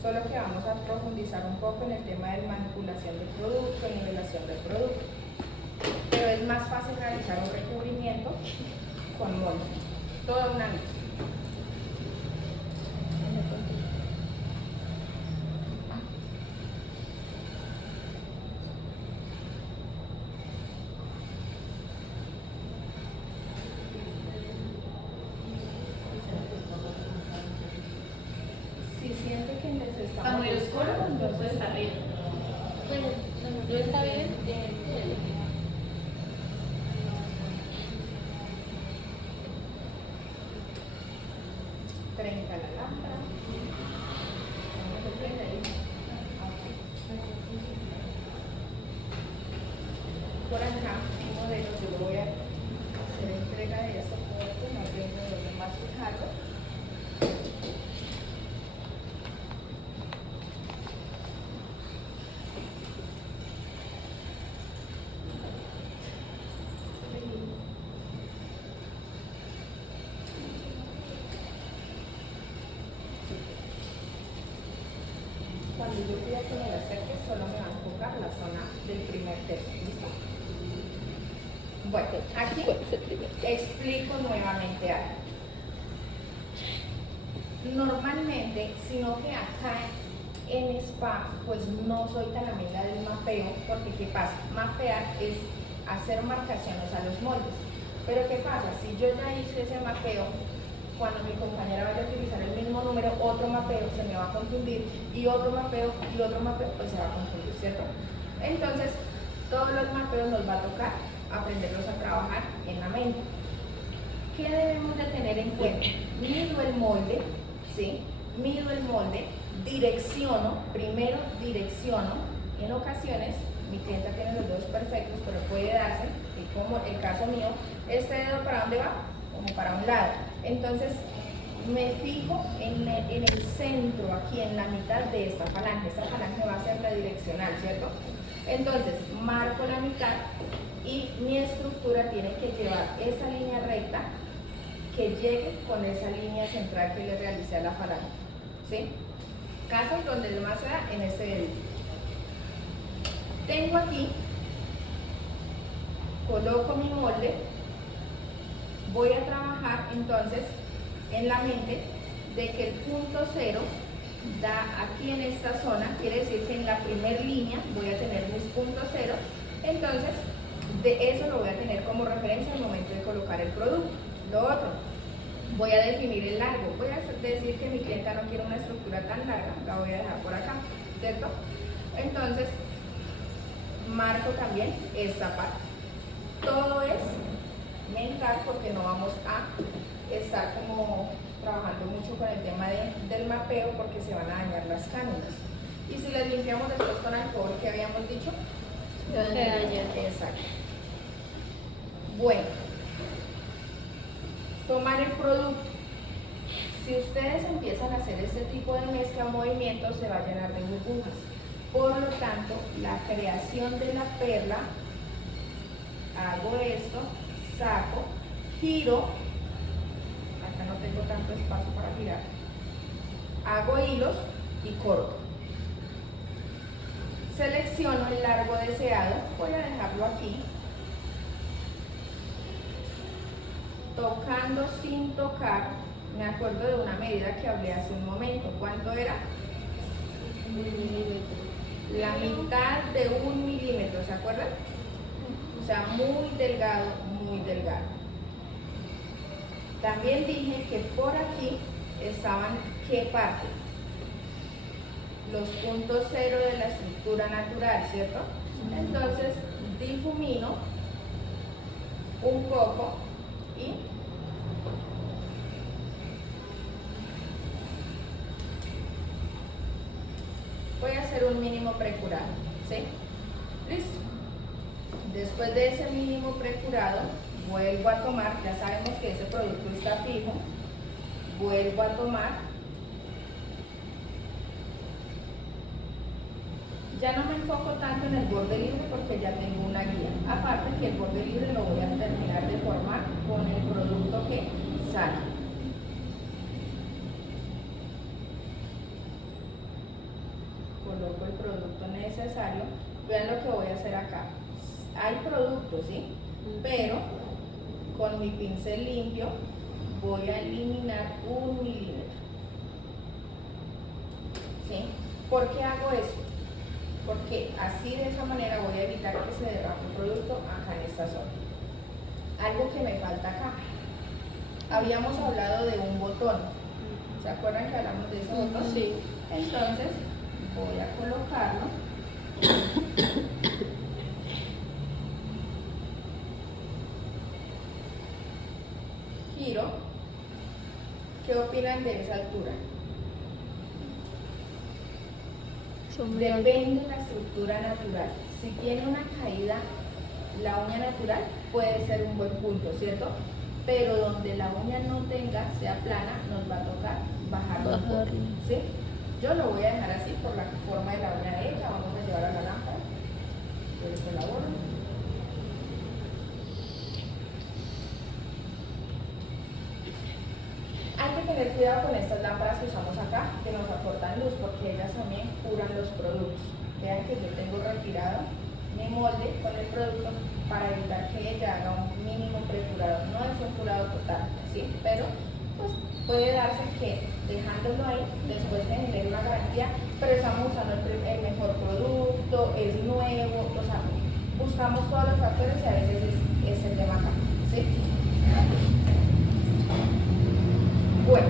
Solo que vamos a profundizar un poco en el tema de manipulación del producto, nivelación del producto. Pero es más fácil realizar un recubrimiento con molde. Toda una vida. Si siente que les Está estamos muy oscuro, entonces está arriba. Bueno, no está bien. 30 la lámpara. Vamos a hacer ahí. Por acá, un modelo, yo voy a hacer entrega de esto porque no tengo donde más fijarlo. cuando yo pida que me lo acerque, solo me va a enfocar la zona del primer tercio. ¿Listo? Bueno, aquí ¿Cuál es el primer? explico nuevamente algo. Normalmente, sino que acá en spa, pues no soy tan amiga del mapeo, porque ¿qué pasa? Mapear es hacer marcaciones a los moldes. Pero ¿qué pasa? Si yo ya hice ese mapeo, cuando mi compañera vaya a utilizar el mismo número, otro mapeo se me va a confundir, y otro mapeo, pues se va a confundir, ¿cierto? Entonces, todos los mapeos nos va a tocar aprenderlos a trabajar en la mente. ¿Qué debemos de tener en cuenta? Mido el molde, ¿sí? Mido el molde, direcciono, primero direcciono. En ocasiones, mi clienta tiene los dedos perfectos, pero puede darse, y como el caso mío, este dedo ¿para dónde va? Como para un lado. Entonces, me fijo en el centro, aquí en la mitad de esta falange. Esta falange va a ser la direccional, ¿cierto? Entonces, marco la mitad y mi estructura tiene que llevar esa línea recta que llegue con esa línea central que le realicé a la falange, ¿sí? Casos donde más se da en este dedito. Tengo aquí, coloco mi molde, voy a trabajar entonces en la mente de que el punto cero da aquí en esta zona, quiere decir que en la primera línea voy a tener mis puntos cero, entonces de eso lo voy a tener como referencia al momento de colocar el producto. Lo otro, voy a definir el largo, voy a decir que mi clienta no quiere una estructura tan larga, la voy a dejar por acá, ¿cierto? Entonces, marco también esta parte. Todo es mental porque no vamos a estar como trabajando mucho con el tema del mapeo porque se van a dañar las cánulas. Y si las limpiamos después con alcohol, ¿qué habíamos dicho? Exacto. Bueno, tomar el producto. Si ustedes empiezan a hacer este tipo de mezcla movimientos, se va a llenar de burbujas. Por lo tanto, la creación de la perla, hago esto, saco, giro, acá no tengo tanto espacio para girar, hago hilos y corto. Selecciono el largo deseado, voy a dejarlo aquí, tocando sin tocar. Me acuerdo de una medida que hablé hace un momento. ¿Cuánto era? 1 milímetro. La mitad de 1 milímetro, ¿se acuerdan? O sea, muy delgado, muy delgado. También dije que por aquí estaban, ¿qué parte? Los puntos cero de la estructura natural, ¿cierto? Entonces, difumino un poco y voy a hacer un mínimo precurado, ¿sí? Listo. Después de ese mínimo precurado, vuelvo a tomar, ya sabemos que ese producto está fijo, vuelvo a tomar, ya no me enfoco tanto en el borde libre porque ya tengo una guía, aparte que el borde libre lo voy a terminar de formar con el producto que sale. Coloco el producto necesario. Vean lo que voy a hacer acá. Hay productos, ¿sí? Pero con mi pincel limpio voy a eliminar 1 milímetro. ¿Sí? ¿Por qué hago eso? Porque así de esa manera voy a evitar que se derrame el producto acá en esta zona. Algo que me falta acá. Habíamos hablado de un botón. ¿Se acuerdan que hablamos de ese botón? Sí. Entonces, voy a colocarlo. Giro. ¿Qué opinan de esa altura? Depende de la estructura natural. Si tiene una caída, la uña natural puede ser un buen punto, ¿cierto? Pero donde la uña no tenga, sea plana, nos va a tocar bajarlo un poco, ¿sí? Yo lo voy a dejar así por la forma de la uña de ella. Vamos a llevar a la lámpara. Por eso la borro. Hay que tener cuidado con estas lámparas que usamos acá, que nos aportan luz, porque ellas también curan los productos. Vean que yo tengo retirado mi molde con el producto para evitar que ella haga un mínimo precurado. No es un curado total, ¿sí? Pero pues puede darse que dejándolo ahí, después genere una garantía, pero estamos usando el mejor producto, es nuevo, o sea, buscamos todos los factores y a veces es el tema acá, ¿sí? Bueno,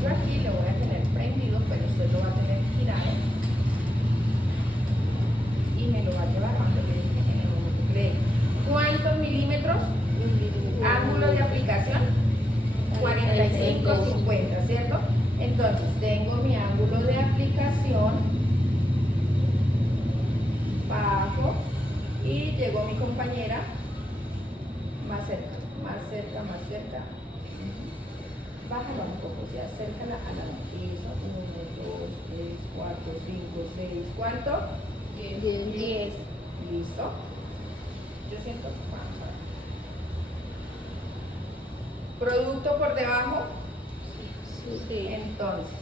yo aquí lo voy a tener prendido, pero usted lo va a tener girado y me lo va a llevar cuando le dije en el momento que le dije. ¿Cuántos milímetros? Ángulo de aplicación 45-50, ¿cierto? Entonces tengo mi ángulo de aplicación bajo y llegó mi compañera más cerca, más cerca, más cerca. Bájala un poco, se acércala a la pieza. 1, 2, 3, 4, 5, 6, ¿cuánto? 10. ¿Listo? Yo siento, vamos a ver. Producto por debajo. Sí. Entonces,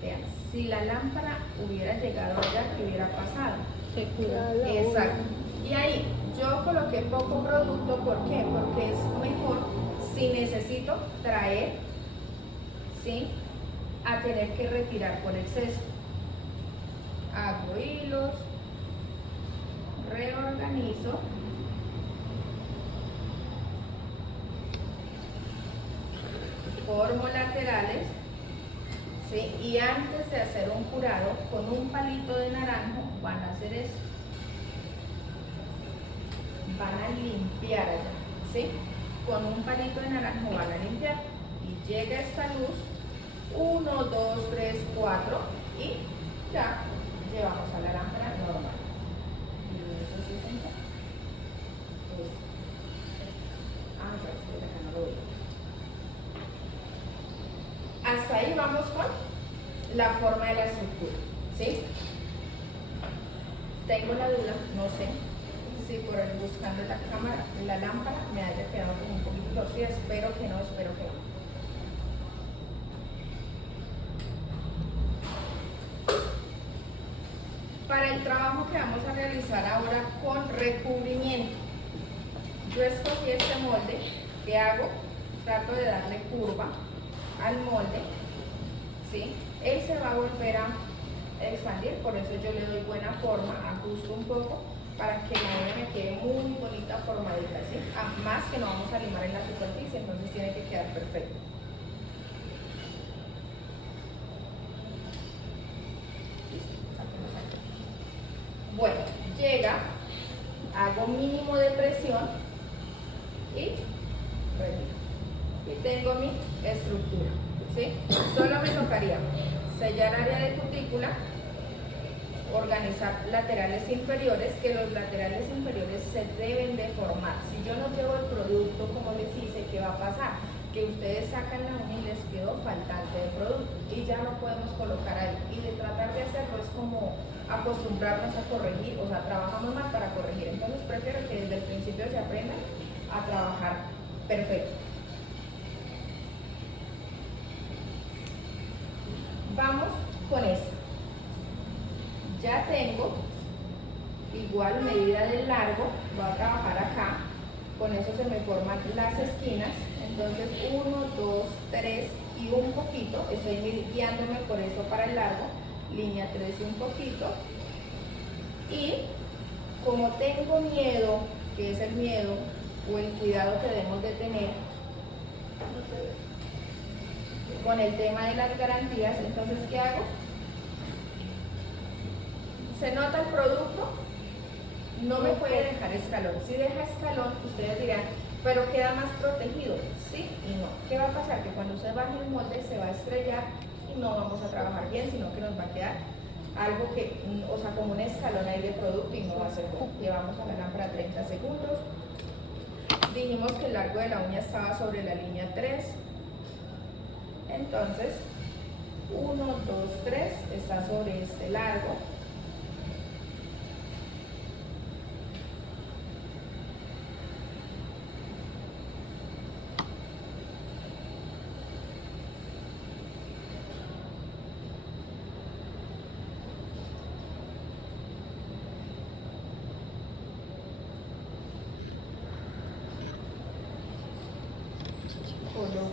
vean, si la lámpara hubiera llegado allá, ¿qué hubiera pasado? Se cura la Exacto. Y ahí yo coloqué poco producto, ¿por qué? Porque es mejor si necesito traer, ¿sí? A tener que retirar por exceso. Hago hilos, reorganizo. Formo laterales, ¿sí? Y antes de hacer un curado, con un palito de naranjo van a hacer eso. Van a limpiar allá, ¿sí? Con un palito de naranjo van a limpiar. Y llega esta luz, 1, 2, 3, 4 y ya llevamos a la lámpara normal. Y eso sí se entra. Ya estoy acá, no lo veo. Hasta ahí vamos con la forma de la estructura, ¿sí? Tengo la duda, no sé si por el buscando la cámara, la lámpara me haya quedado como un poquito torcida, espero que no, espero que no. Para el trabajo que vamos a realizar ahora con recubrimiento, yo escogí este molde. ¿Qué hago? Trato de darle curva al molde, ¿sí? Él se va a volver a expandir, por eso yo le doy buena forma, ajusto un poco para que la uña me quede muy bonita, formadita, ¿sí? Más que no vamos a limar en la superficie, entonces tiene que quedar perfecto. Bueno, llega, hago mínimo de presión y retiro. Y tengo mi estructura, ¿sí? Solo me tocaría sellar área de cutícula, organizar laterales inferiores, que los laterales inferiores se deben de formar. Si yo no llevo el producto como les hice, ¿qué va a pasar? Que ustedes sacan la uña y les quedó faltante de producto y ya no podemos colocar ahí. Y de tratar de hacerlo es como acostumbrarnos a corregir, o sea, trabajamos más para corregir. Entonces prefiero que desde el principio se aprenda a trabajar perfecto. Vamos con esto. Ya tengo igual medida del largo, voy a trabajar acá, con eso se me forman las esquinas, entonces 1, 2, 3 y un poquito, estoy guiándome por eso para el largo, línea 3 y un poquito, y como tengo miedo, que es el miedo o el cuidado que debemos de tener con el tema de las garantías, entonces ¿qué hago? ¿Se nota el producto? No me puede dejar escalón. Si deja escalón, ustedes dirán, pero queda más protegido. Sí y no. ¿Qué va a pasar? Que cuando usted baje el molde se va a estrellar y no vamos a trabajar bien, sino que nos va a quedar algo que, o sea, como un escalón ahí de producto y no va a ser bueno. Llevamos a la lámpara 30 segundos. Dijimos que el largo de la uña estaba sobre la línea 3. Entonces, 1, 2, 3 está sobre este largo.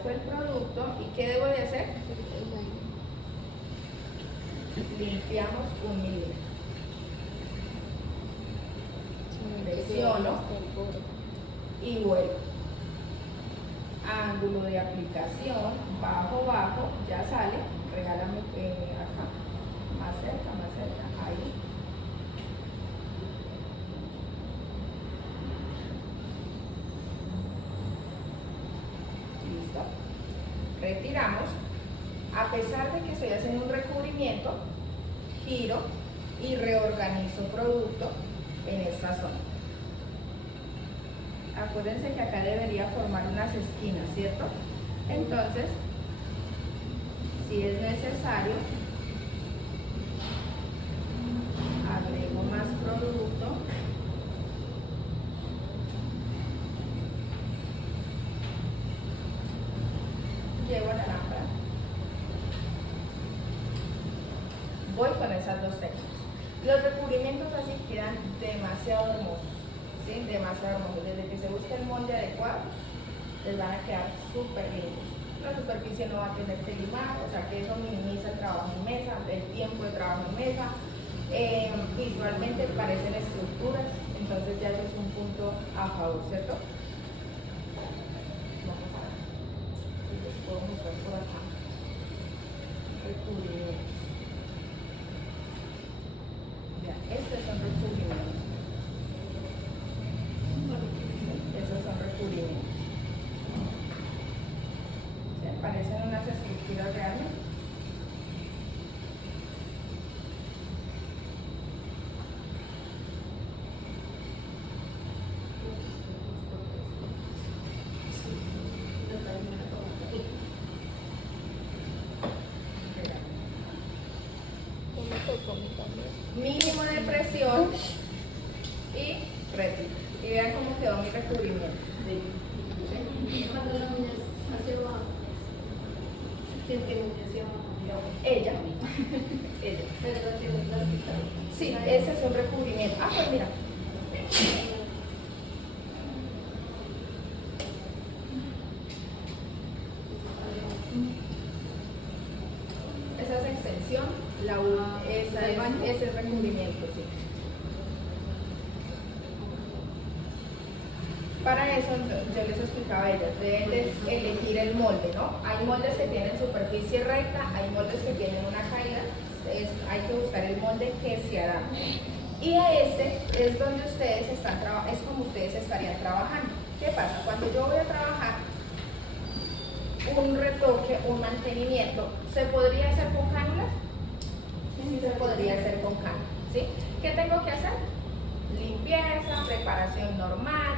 acerco el producto y ¿qué debo de hacer? Limpiamos 1 milímetro. Presiono y vuelvo. Ángulo de aplicación, bajo, bajo, ya sale. Regálame acá, más cerca, ahí. Listo. Retiramos. A pesar de que estoy haciendo un recubrimiento, giro y reorganizo producto en esta zona. Acuérdense que acá debería formar unas esquinas, ¿cierto? Entonces, si es necesario, agrego más producto. Llevo la lámpara. Voy con esas dos técnicas. Los recubrimientos así quedan demasiado hermosos, ¿sí? Demasiado hermosos. Desde que se busque el molde adecuado, les van a quedar súper lindos. La superficie no va a tener que limar, o sea que eso minimiza el trabajo en mesa, el tiempo de trabajo en mesa. Visualmente parecen estructuras, entonces ya eso es un punto a favor, ¿cierto? Vamos a ver si les puedo mostrar por acá. Recubrimientos. Estos son recubrimientos. Estos son recubrimientos. ¿Sí? Parecen unas estructuras reales. Mínimo de presión y retiro. Y vean cómo quedó mi recubrimiento. Cuando la uña hacia abajo, siente uña hacia abajo. Ella. Ella. Pero no tiene la pista. Sí, ese es un recubrimiento. Ah, pues mira. Esa es extensión, ese es recubrimiento, sí. Para eso, yo les explicaba a ellas, deben de elegir el molde, ¿no? Hay moldes que tienen superficie recta, hay moldes que tienen una caída, hay que buscar el molde que se adapte. Y a este es donde ustedes están es como ustedes estarían trabajando. ¿Qué pasa? Cuando yo voy a trabajar un retoque, un mantenimiento, ¿se podría hacer con cánulas? Sí, se podría hacer con cánulas, ¿sí? ¿Qué tengo que hacer? Limpieza, preparación normal,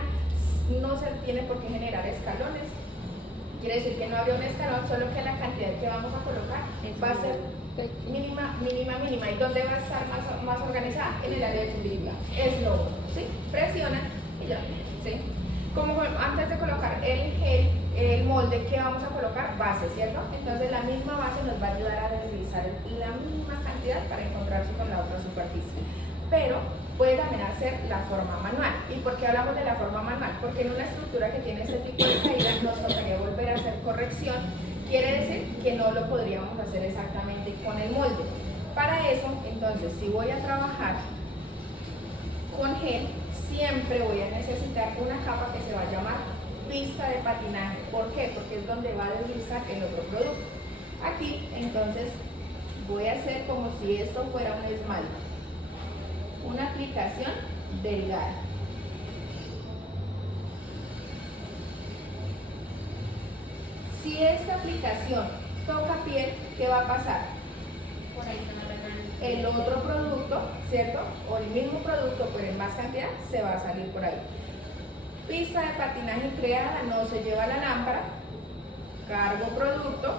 no se tiene por qué generar escalones. Quiere decir que no habría un escalón, solo que la cantidad que vamos a colocar va a ser mínima. ¿Y dónde va a estar más organizada? En el área de equilibrio. Es lo único, ¿sí? Presiona y ya, ¿sí? Como antes de colocar el gel, el molde que vamos a colocar, base, ¿cierto? Entonces la misma base nos va a ayudar a deslizar la misma cantidad para encontrarse con la otra superficie. Pero puede también hacer la forma manual. ¿Y por qué hablamos de la forma manual? Porque en una estructura que tiene este tipo de caída nos tocaría volver a hacer corrección. Quiere decir que no lo podríamos hacer exactamente con el molde. Para eso, entonces, si voy a trabajar con gel, siempre voy a necesitar una capa que se va a llamar pista de patinaje. ¿Por qué? Porque es donde va a deslizar el otro producto. Aquí, entonces, voy a hacer como si esto fuera un esmalte. Una aplicación delgada. Si esta aplicación toca piel, ¿qué va a pasar? Por ahí se me regalan. El otro producto, ¿cierto? O el mismo producto, pero en más cantidad, se va a salir por ahí. Pista de patinaje creada, no se lleva la lámpara. Cargo producto.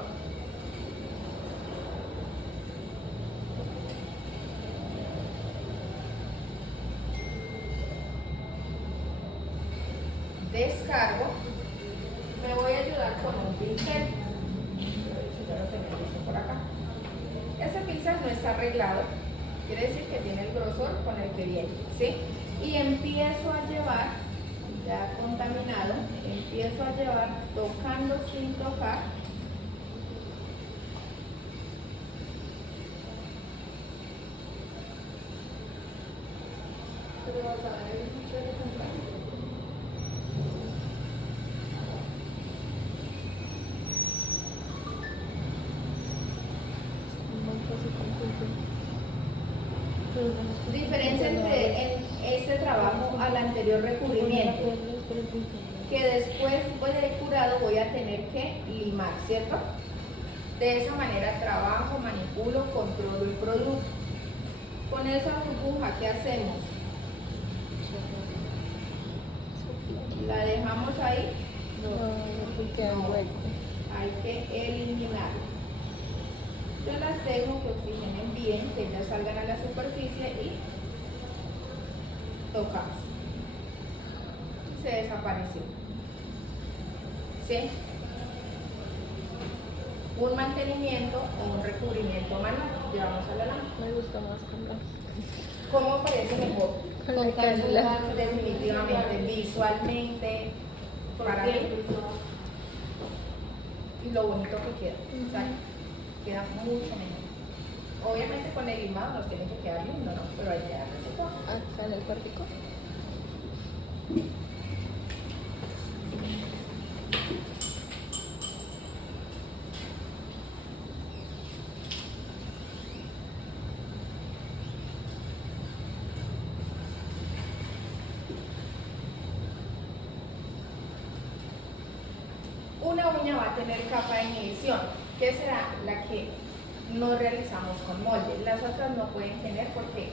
Descargo. Me voy a ayudar con un pincel. Ya lo tengo listo por acá. Ese pincel no está arreglado, quiere decir que tiene el grosor con el que viene, ¿sí? Y empiezo a llevar, ya contaminado, empiezo a llevar tocando sin tocar. Pero vas a ver mucho de contrario. Diferencia entre este trabajo al anterior recubrimiento, que después voy a ir curado, voy a tener que limar, ¿cierto? De esa manera trabajo, manipulo, controlo el producto. Con esa burbuja, ¿qué hacemos? La dejamos ahí, hay que eliminar. Yo las dejo que oxigenen bien, que ellas salgan a la superficie y tocamos. Se desapareció. ¿Sí? Un mantenimiento o un recubrimiento manual. Llevamos a la lámpara. Me gusta más con las. ¿Cómo parece mejor? Con la cánula. Definitivamente, visualmente, para mí, y lo bonito que queda. O sea, queda mucho mejor. Obviamente con el limado nos tiene que quedar lindo, ¿no? Pero hay que darle su forma. Acá en el cuartico. Una uña va a tener capa de inhibición, que será la que no realizamos con molde. Las otras no pueden tener porque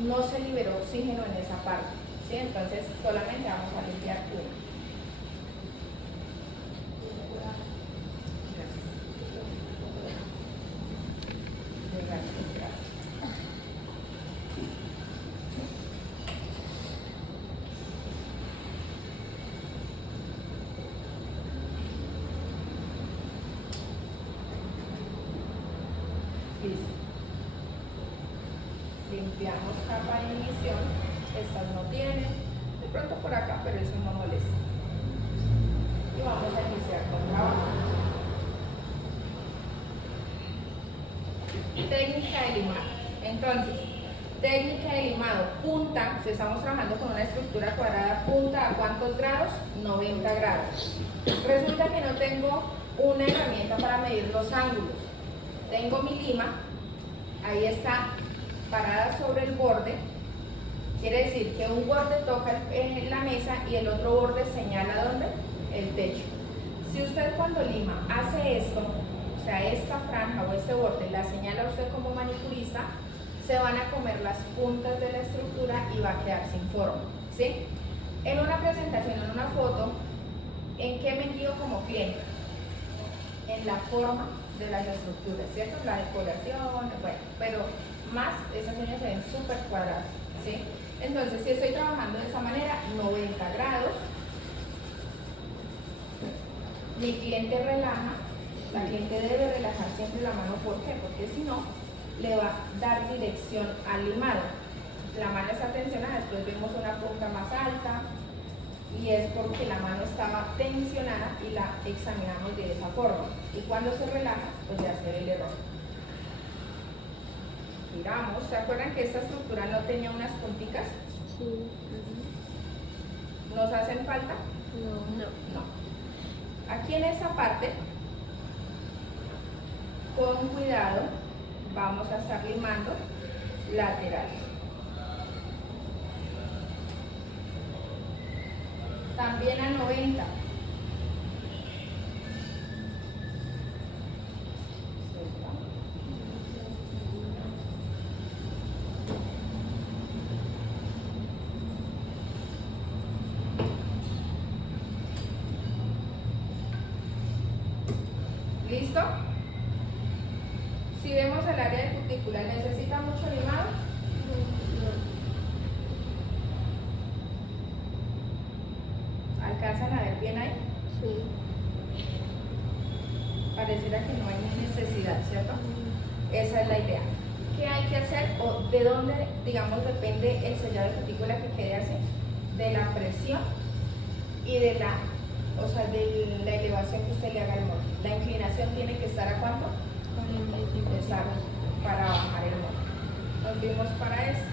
no se liberó oxígeno en esa parte, ¿sí? Entonces solamente vamos a limpiar una. Gracias. Gracias. Listo. Limpiamos capa de inhibición. Estas no tienen. De pronto por acá, pero eso no molesta. Y vamos a iniciar con trabajo. Técnica de limado. Entonces, técnica de limado. Punta, si estamos trabajando con una estructura cuadrada, punta a ¿cuántos grados? 90 grados. Resulta que no tengo una herramienta para medir los ángulos. Tengo mi lima, ahí está parada sobre el borde, quiere decir que un borde toca la mesa y el otro borde señala ¿dónde? El techo. Si usted cuando lima hace esto, o sea esta franja o este borde la señala usted como manicurista, se van a comer las puntas de la estructura y va a quedar sin forma, ¿sí? En una presentación, en una foto, ¿en qué me guío como cliente? En la forma de las estructuras, ¿cierto? La decoración, bueno, pero más esas uñas se ven súper cuadradas, ¿sí? Entonces, si estoy trabajando de esa manera, 90 grados, mi cliente relaja, la cliente debe relajar siempre la mano, ¿por qué? Porque si no, le va a dar dirección al limado. La mano está tensionada, después vemos una punta más alta, y es porque la mano estaba tensionada y la examinamos de esa forma. Y cuando se relaja, pues ya se ve el error. Miramos, ¿se acuerdan que esta estructura no tenía unas punticas? Sí. ¿Nos hacen falta? No. No. Aquí en esa parte, con cuidado, vamos a estar limando laterales. También a 90. ¿Listo? Si vemos el área de cutícula, ¿necesita mucho limado? ¿Alcanzan a ver bien ahí? Sí. Pareciera que no hay necesidad, ¿cierto? Esa es la idea. ¿Qué hay que hacer o de dónde, digamos, depende el sellado de cutícula que quede así? De la presión y de la, o sea, de la elevación que usted le haga al molde. La inclinación tiene que estar ¿a cuánto? 45. Exacto, para bajar el molde. Nos fuimos para esto.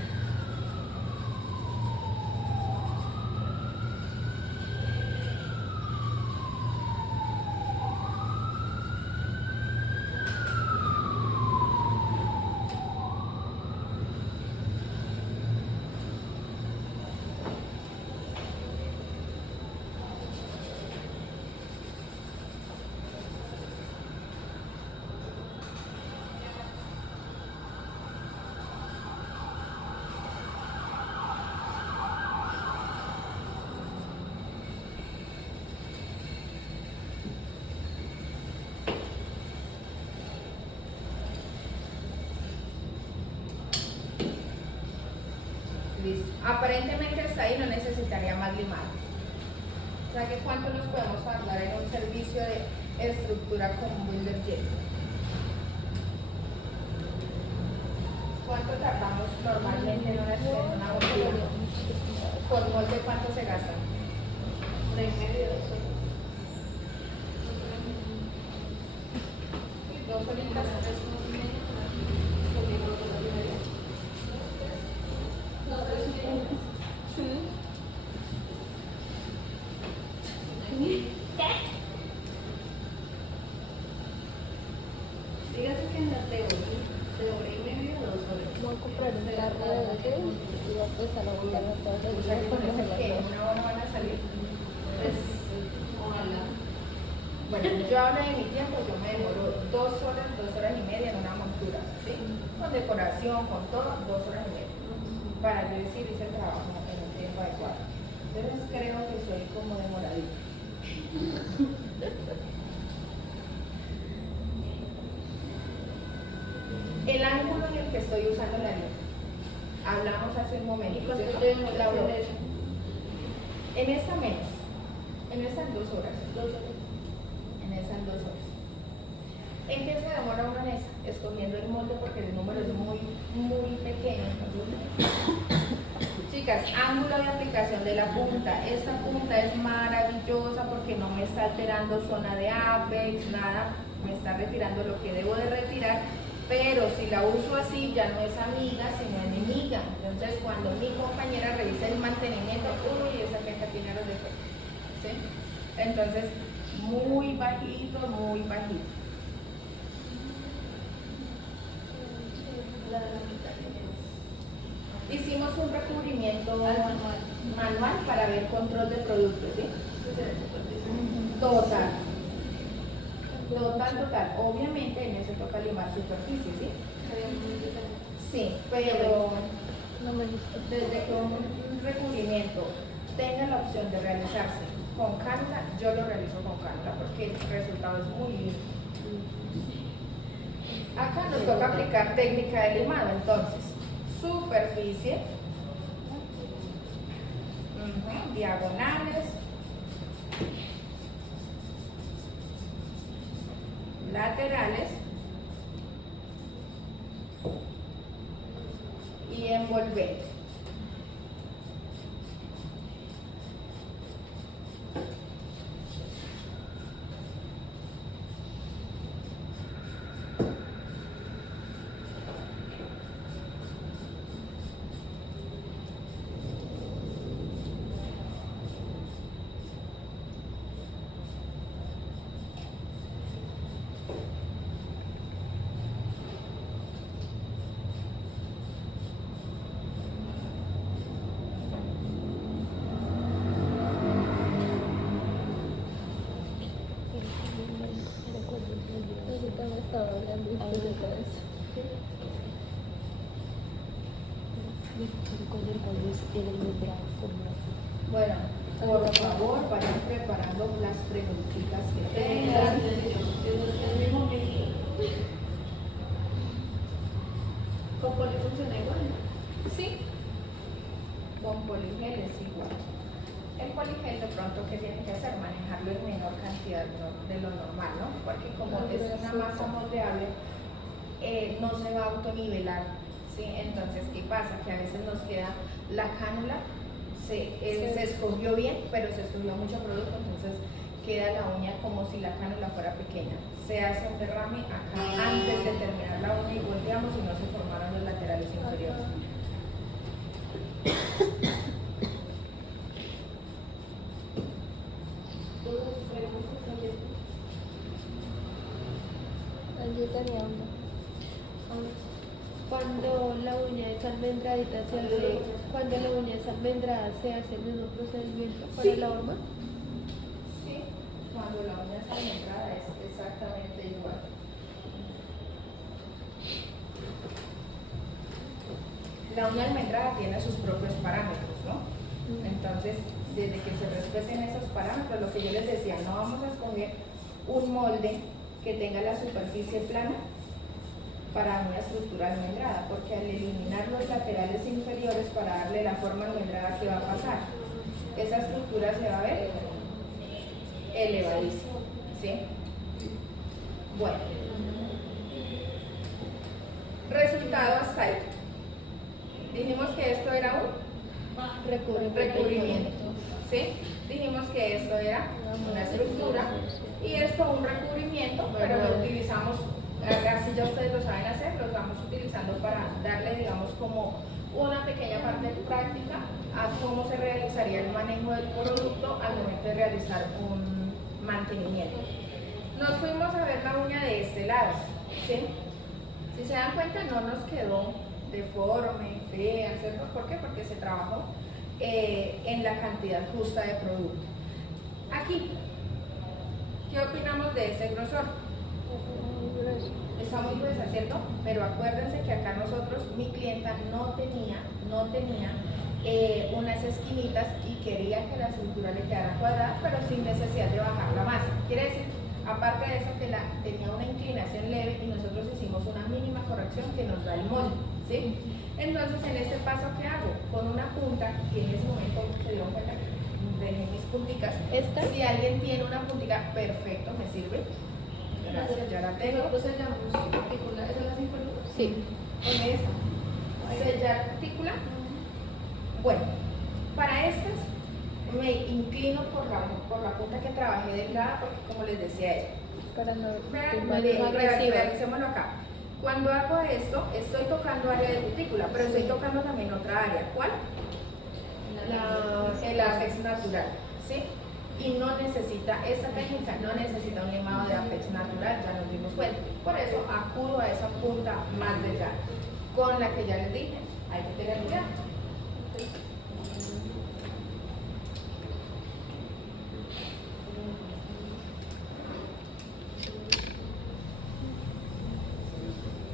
Listo. Aparentemente hasta ahí no necesitaría más limado. O sea que ¿cuánto nos podemos tardar en un servicio de estructura con Builder Jet? ¿Cuánto tardamos normalmente en una botella? ¿Por molde cuánto se gasta? 1 hora y media, 2 horas. 2 horitas, 3 Dígase que en la teoría, de 1 hora y media, 2 horas. Voy a comprar un carro de bebé y voy a empezar a botarlo todos los O sea días que con cuando eso se que las una hora van a salir. Pues, ojalá. Bueno, yo hablo de mi tiempo, yo me demoro 2 horas, 2 horas y media en una montura, ¿sí? Con decoración, con todo, 2 horas y media. Para yo decir, hice el trabajo en un tiempo adecuado. Entonces creo que soy como demoradita. El ángulo en el que estoy usando la línea. Hablamos hace un momento. ¿Y cuánto ¿cierto? llevan La broma. eso? En esta menos. En esta en 2 horas. 2 horas. En esa en 2 horas. ¿En qué se demora uno en esa? Escogiendo el molde porque el número es muy, muy pequeño. Chicas, ángulo de aplicación de la punta. Esta punta es maravillosa porque no me está alterando zona de apex, nada. Me está retirando lo que debo de retirar. Pero si la uso así, ya no es amiga, sino enemiga. Entonces, cuando mi compañera revisa el mantenimiento, uy, esa gente tiene los defectos. ¿Sí? Entonces, muy bajito, muy bajito. La de la mitad que es. Hicimos un recubrimiento Manual. manual para ver control de producto, ¿sí? Total. Total. Obviamente en eso toca limar superficie, ¿sí? Sí, pero No me gusta. desde que un recubrimiento tenga la opción de realizarse con cánula, yo lo realizo con cánula porque el resultado es muy lindo. Acá nos toca aplicar técnica de limado, entonces, superficie, diagonales, laterales y envolvente. Ahorita me estaba hablando usted de todo eso. Bueno, por favor, vayan preparando las preguntitas que tengan. El mismo método. ¿Con cuál funciona igual? Sí, con poligel es igual. El poligel de pronto, ¿qué tiene que hacer? Manejarlo en menor cantidad de lo normal, ¿no? Porque como es una masa moldeable, no se va a autonivelar, ¿sí? Entonces, ¿qué pasa? Que a veces nos queda la cánula se escogió bien, pero se escogió mucho producto, entonces queda la uña como si la cánula fuera pequeña. Se hace un derrame acá antes de terminar la uña y volteamos y no se formaron los laterales inferiores. Allí tenía una. Cuando la uña es almendradita se hace, cuando la uña es almendrada se hace el mismo procedimiento para Sí. la horma. Sí, cuando la uña está almendrada es exactamente igual. La uña almendrada tiene sus propios parámetros, ¿no? Entonces, desde que se respeten esos parámetros, lo que yo les decía, no vamos a escoger un molde que tenga la superficie plana para una estructura almendrada, porque al eliminar los laterales inferiores para darle la forma almendrada, ¿qué va a pasar? Esa estructura se va a ver elevadísima, ¿sí? Bueno, resultado hasta ahí. Dijimos que esto era un recubrimiento, ¿sí? Dijimos que esto era una estructura y esto un recubrimiento, pero lo utilizamos, así ya ustedes lo saben hacer, lo estamos utilizando para darle, digamos, como una pequeña parte práctica a cómo se realizaría el manejo del producto al momento de realizar un mantenimiento. Nos fuimos a ver la uña de este lado, ¿sí? Si se dan cuenta, no nos quedó deforme, fea, ¿cierto? ¿Por qué? Porque se trabajó en la cantidad justa de producto. Aquí, ¿qué opinamos de ese grosor? Está muy gruesa, ¿cierto? Pero acuérdense que acá nosotros, mi clienta no tenía unas esquinitas y quería que la cintura le quedara cuadrada, pero sin necesidad de bajar la masa. Quiere decir, aparte de eso, que tenía una inclinación leve y nosotros hicimos una mínima corrección que nos da el molde, ¿sí? Entonces, en este paso, ¿qué hago? Con una punta, y en ese momento se dieron cuenta que dejé mis punticas. ¿Esta? Si alguien tiene una puntica, perfecto, me sirve. Gracias, ya la tengo. Nosotros sellamos articula, ¿esa es la 5 lucas? Sí. Con esta. Sellar cutícula. Bueno, para estas me inclino por la punta que trabajé delgada porque, como les decía ella, Para no realicémoslo acá. Cuando hago esto, estoy tocando área de cutícula, pero estoy tocando también otra área. ¿Cuál? El apex natural, ¿sí? Y no necesita, esta técnica no necesita un limado de apex natural, ya nos dimos cuenta. Por eso acudo a esa punta más delgada, con la que ya les dije, hay que tener cuidado.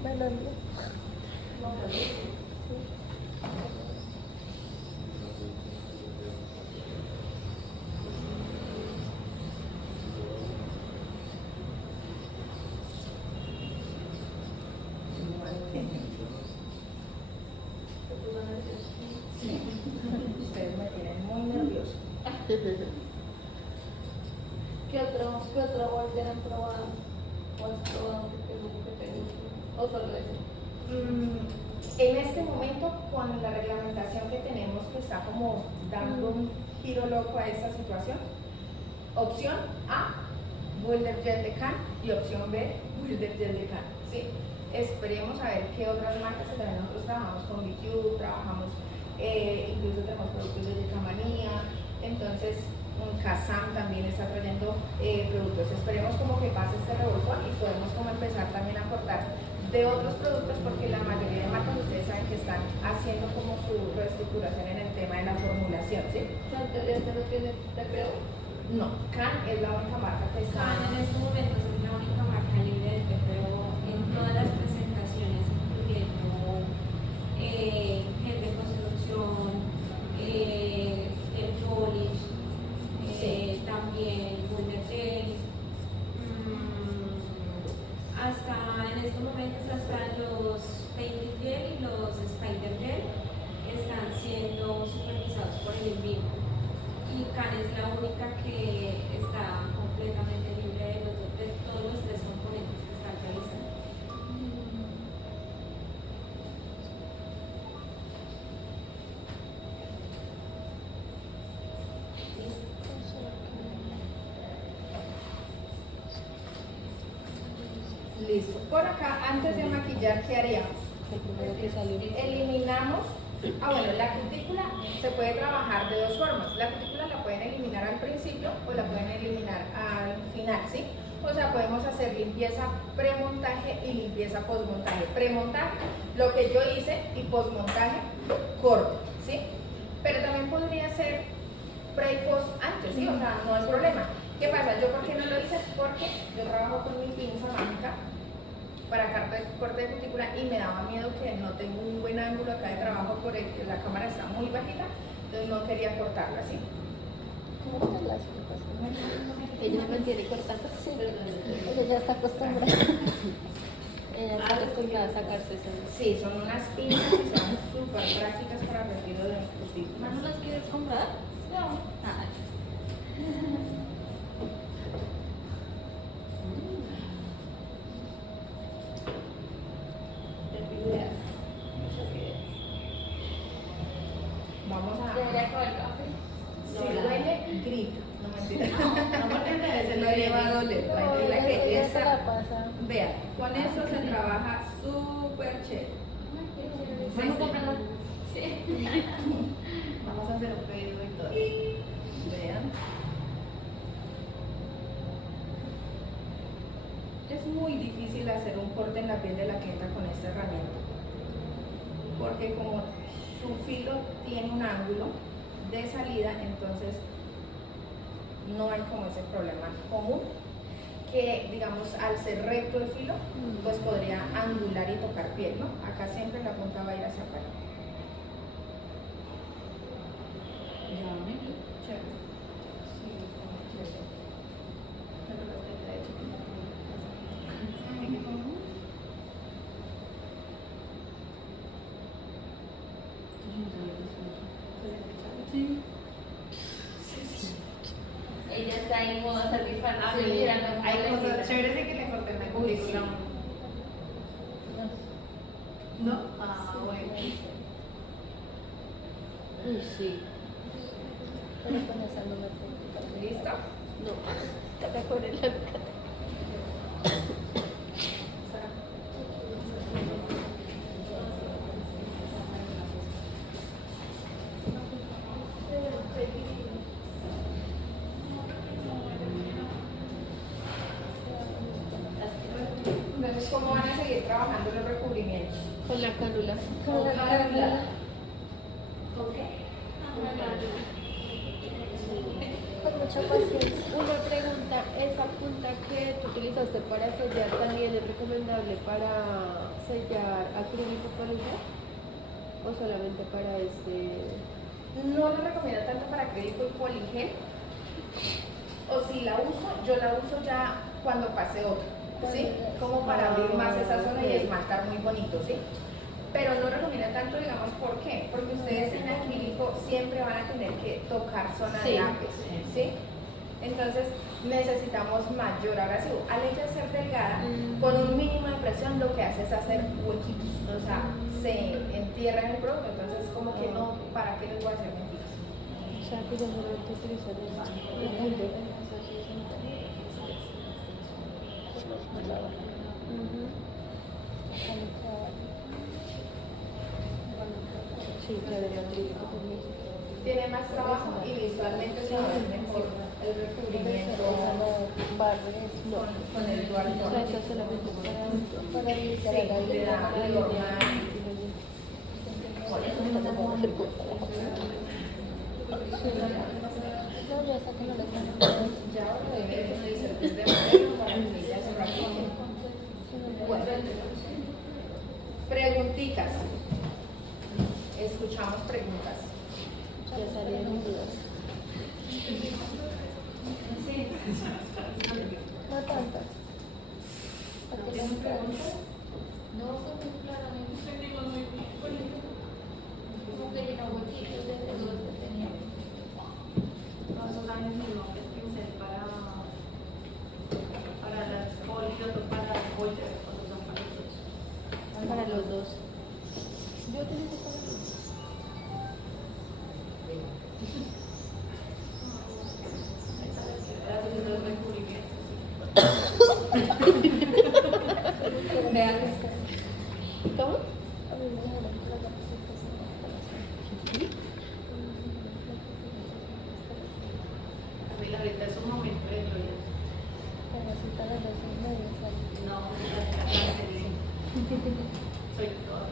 bailando. Ustedes me tienen muy nervioso. ¿Qué otro molde han probado? ¿O has probado que te guste? ¿O solo ese? En este momento, con la reglamentación que tenemos, que está como dando un giro loco a esta situación, opción A, Wilder Gel de Can, y opción B, Wilder Gel de Can. ¿Sí? Esperemos a ver qué otras marcas, que también nosotros trabajamos con BQ, trabajamos, incluso tenemos productos de Yecamanía, entonces Kazam también está trayendo productos. Esperemos como que pase este revolcón y podemos como empezar también a aportar de otros productos, porque la mayoría de marcas ustedes saben que están haciendo como su reestructuración en el tema de la formulación, ¿sí? ¿Este no tiene TPO? No, Can es la única marca que está. Can en estos momentos es la única marca libre de TPO en todas las presentaciones, incluyendo gel de construcción, el polish, también Wonder Gel. Hasta en estos momentos, hasta los Painted Gel y los Spider Gel están siendo supervisados por el INVIMA. Y Can es la única que está completamente libre de todos los tres componentes que están realizando. Listo. Por acá, antes de maquillar, ¿qué haríamos? El primero que salió. Eliminamos, bueno, la cutícula se puede trabajar de dos formas. La cutícula la pueden eliminar al principio o la pueden eliminar al final, ¿sí? O sea, podemos hacer limpieza premontaje y limpieza posmontaje. Premontaje, lo que yo hice, y posmontaje, corte, ¿sí? Pero también podría ser pre y post antes, ¿sí? O sea, no hay problema. ¿Qué pasa? ¿Yo por qué no lo hice? Porque yo trabajo con mi pinza mágica para corte de cutícula y me daba miedo que no tengo un buen ángulo acá de trabajo por el que la cámara está muy bajita, entonces no quería cortarla así. ¿Cómo te las culpas? Ella me mantiene cortando. Sí, ella ya está acostumbrada. Ella está acostumbrada a sacarse eso. Sí, son unas pinzas que son súper prácticas para retiro de cutícula. ¿No las quieres comprar? No. Ah, Vamos a... debería comer café. Si duele, grita. No mentira. No, porque a veces No le va a doler. Tranquila que Ella se esa... la pasa. Vean, con eso se trabaja súper chévere. Vamos a comprarla. vamos a hacer un pedido y todo. Vean. Es muy difícil hacer un corte en la piel de la clienta con esta herramienta, porque como su filo tiene un ángulo de salida, entonces no hay como ese problema común que, digamos, al ser recto el filo, pues podría angular y tocar piel, ¿no? Acá siempre la punta va a ir hacia afuera. Chévere. Ella está en modo servir Ah, sí, mirando Hay cómo le cosas quita. chéveres de que le corten la Uy, sí. cutícula. ¿No? Ah, bueno. Uy, sí. Pero con esa no me preocupa. ¿Listo? No, te con el arca. Entonces, ¿cómo van a seguir trabajando los recubrimientos? Con la cánula. Con la cánula. Con mucha paciencia. Una pregunta, ¿esa punta que tú utilizaste para sellar también es recomendable para sellar acrílico polímero? ¿O solamente para este? No lo recomiendo tanto para acrílico y poligel. O si la uso, yo la uso ya cuando pase otra, ¿sí? Como para abrir más esa zona y esmaltar muy bonito, ¿sí? Pero no recomiendo tanto, digamos, ¿por qué? Porque ustedes en acrílico siempre van a tener que tocar zona de lápiz, ¿sí? Entonces necesitamos mayor abrasivo. Al ella ser delgada, con un mínimo de presión lo que hace es hacer huequitos, o sea, se entierra en el producto, entonces como que no, ¿para qué les voy a hacer mentiras? O sea, que yo solamente utilizo el Sí, claro, el acrílico también. Tiene más trabajo y visualmente se ve mejor el recubrimiento No, con el dual o sea, tone. eso solamente para limitar Sí, la le da línea. adornar. Por eso no te puedo hacer culpa. No, ya hasta que no le pongan. Ya ahora debe de utilizar desde modelo para que ella se practique. Bueno, preguntitas. Escuchamos preguntas. Ya salieron dudas. No tantas. Porque las preguntas. No, porque claramente como que llena huequitos de todo que tenía. Nosotros también mismo que es pincel para las folios o para las bolsas, cuando son para los dos. Para los dos. Yo utilizo para los dos. Haciendo los recubrimientos. Real. ¿Cómo? A mí me dejaron por la Camila, ahorita es un momento de gloria. Para cita a las 12:30 sale. No, soy toda.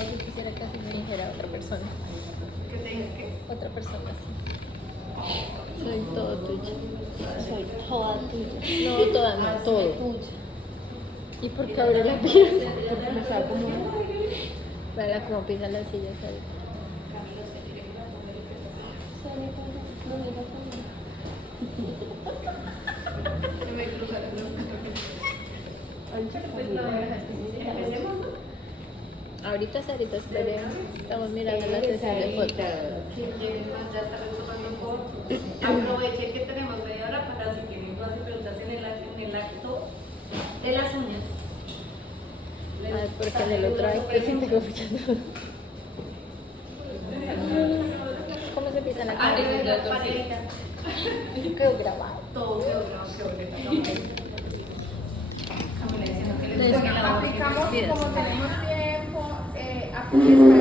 Ay, yo quisiera que así me dijera otra persona. Que te diga que Otra persona así. Soy todo tuyo. Soy toda tuya. No, toda, no, todo. Tuya. ¿Y por qué abre la pierna? Porque me estaba como. Para como pisa la silla, ¿sabes? se me cruzaron los empecemos, ¿no? Ahorita esperemos. Estamos mirando la sesión de fotos. ¿Quién más ya está tomando fotos? Aprovechen que tenemos media hora para si quieren hacer preguntas en el acto de las uñas. Ay, porque en el otro acto sí tengo muchas dudas. ¿Cómo se empieza la Ah, cara? esa es la pareja. Quedó grabado. Todo quedó grabado, qué bonito. Camila diciendo que les No, es gusta que la voz. Aplicamos Sí, como sí. tenemos tiempo, aplicamos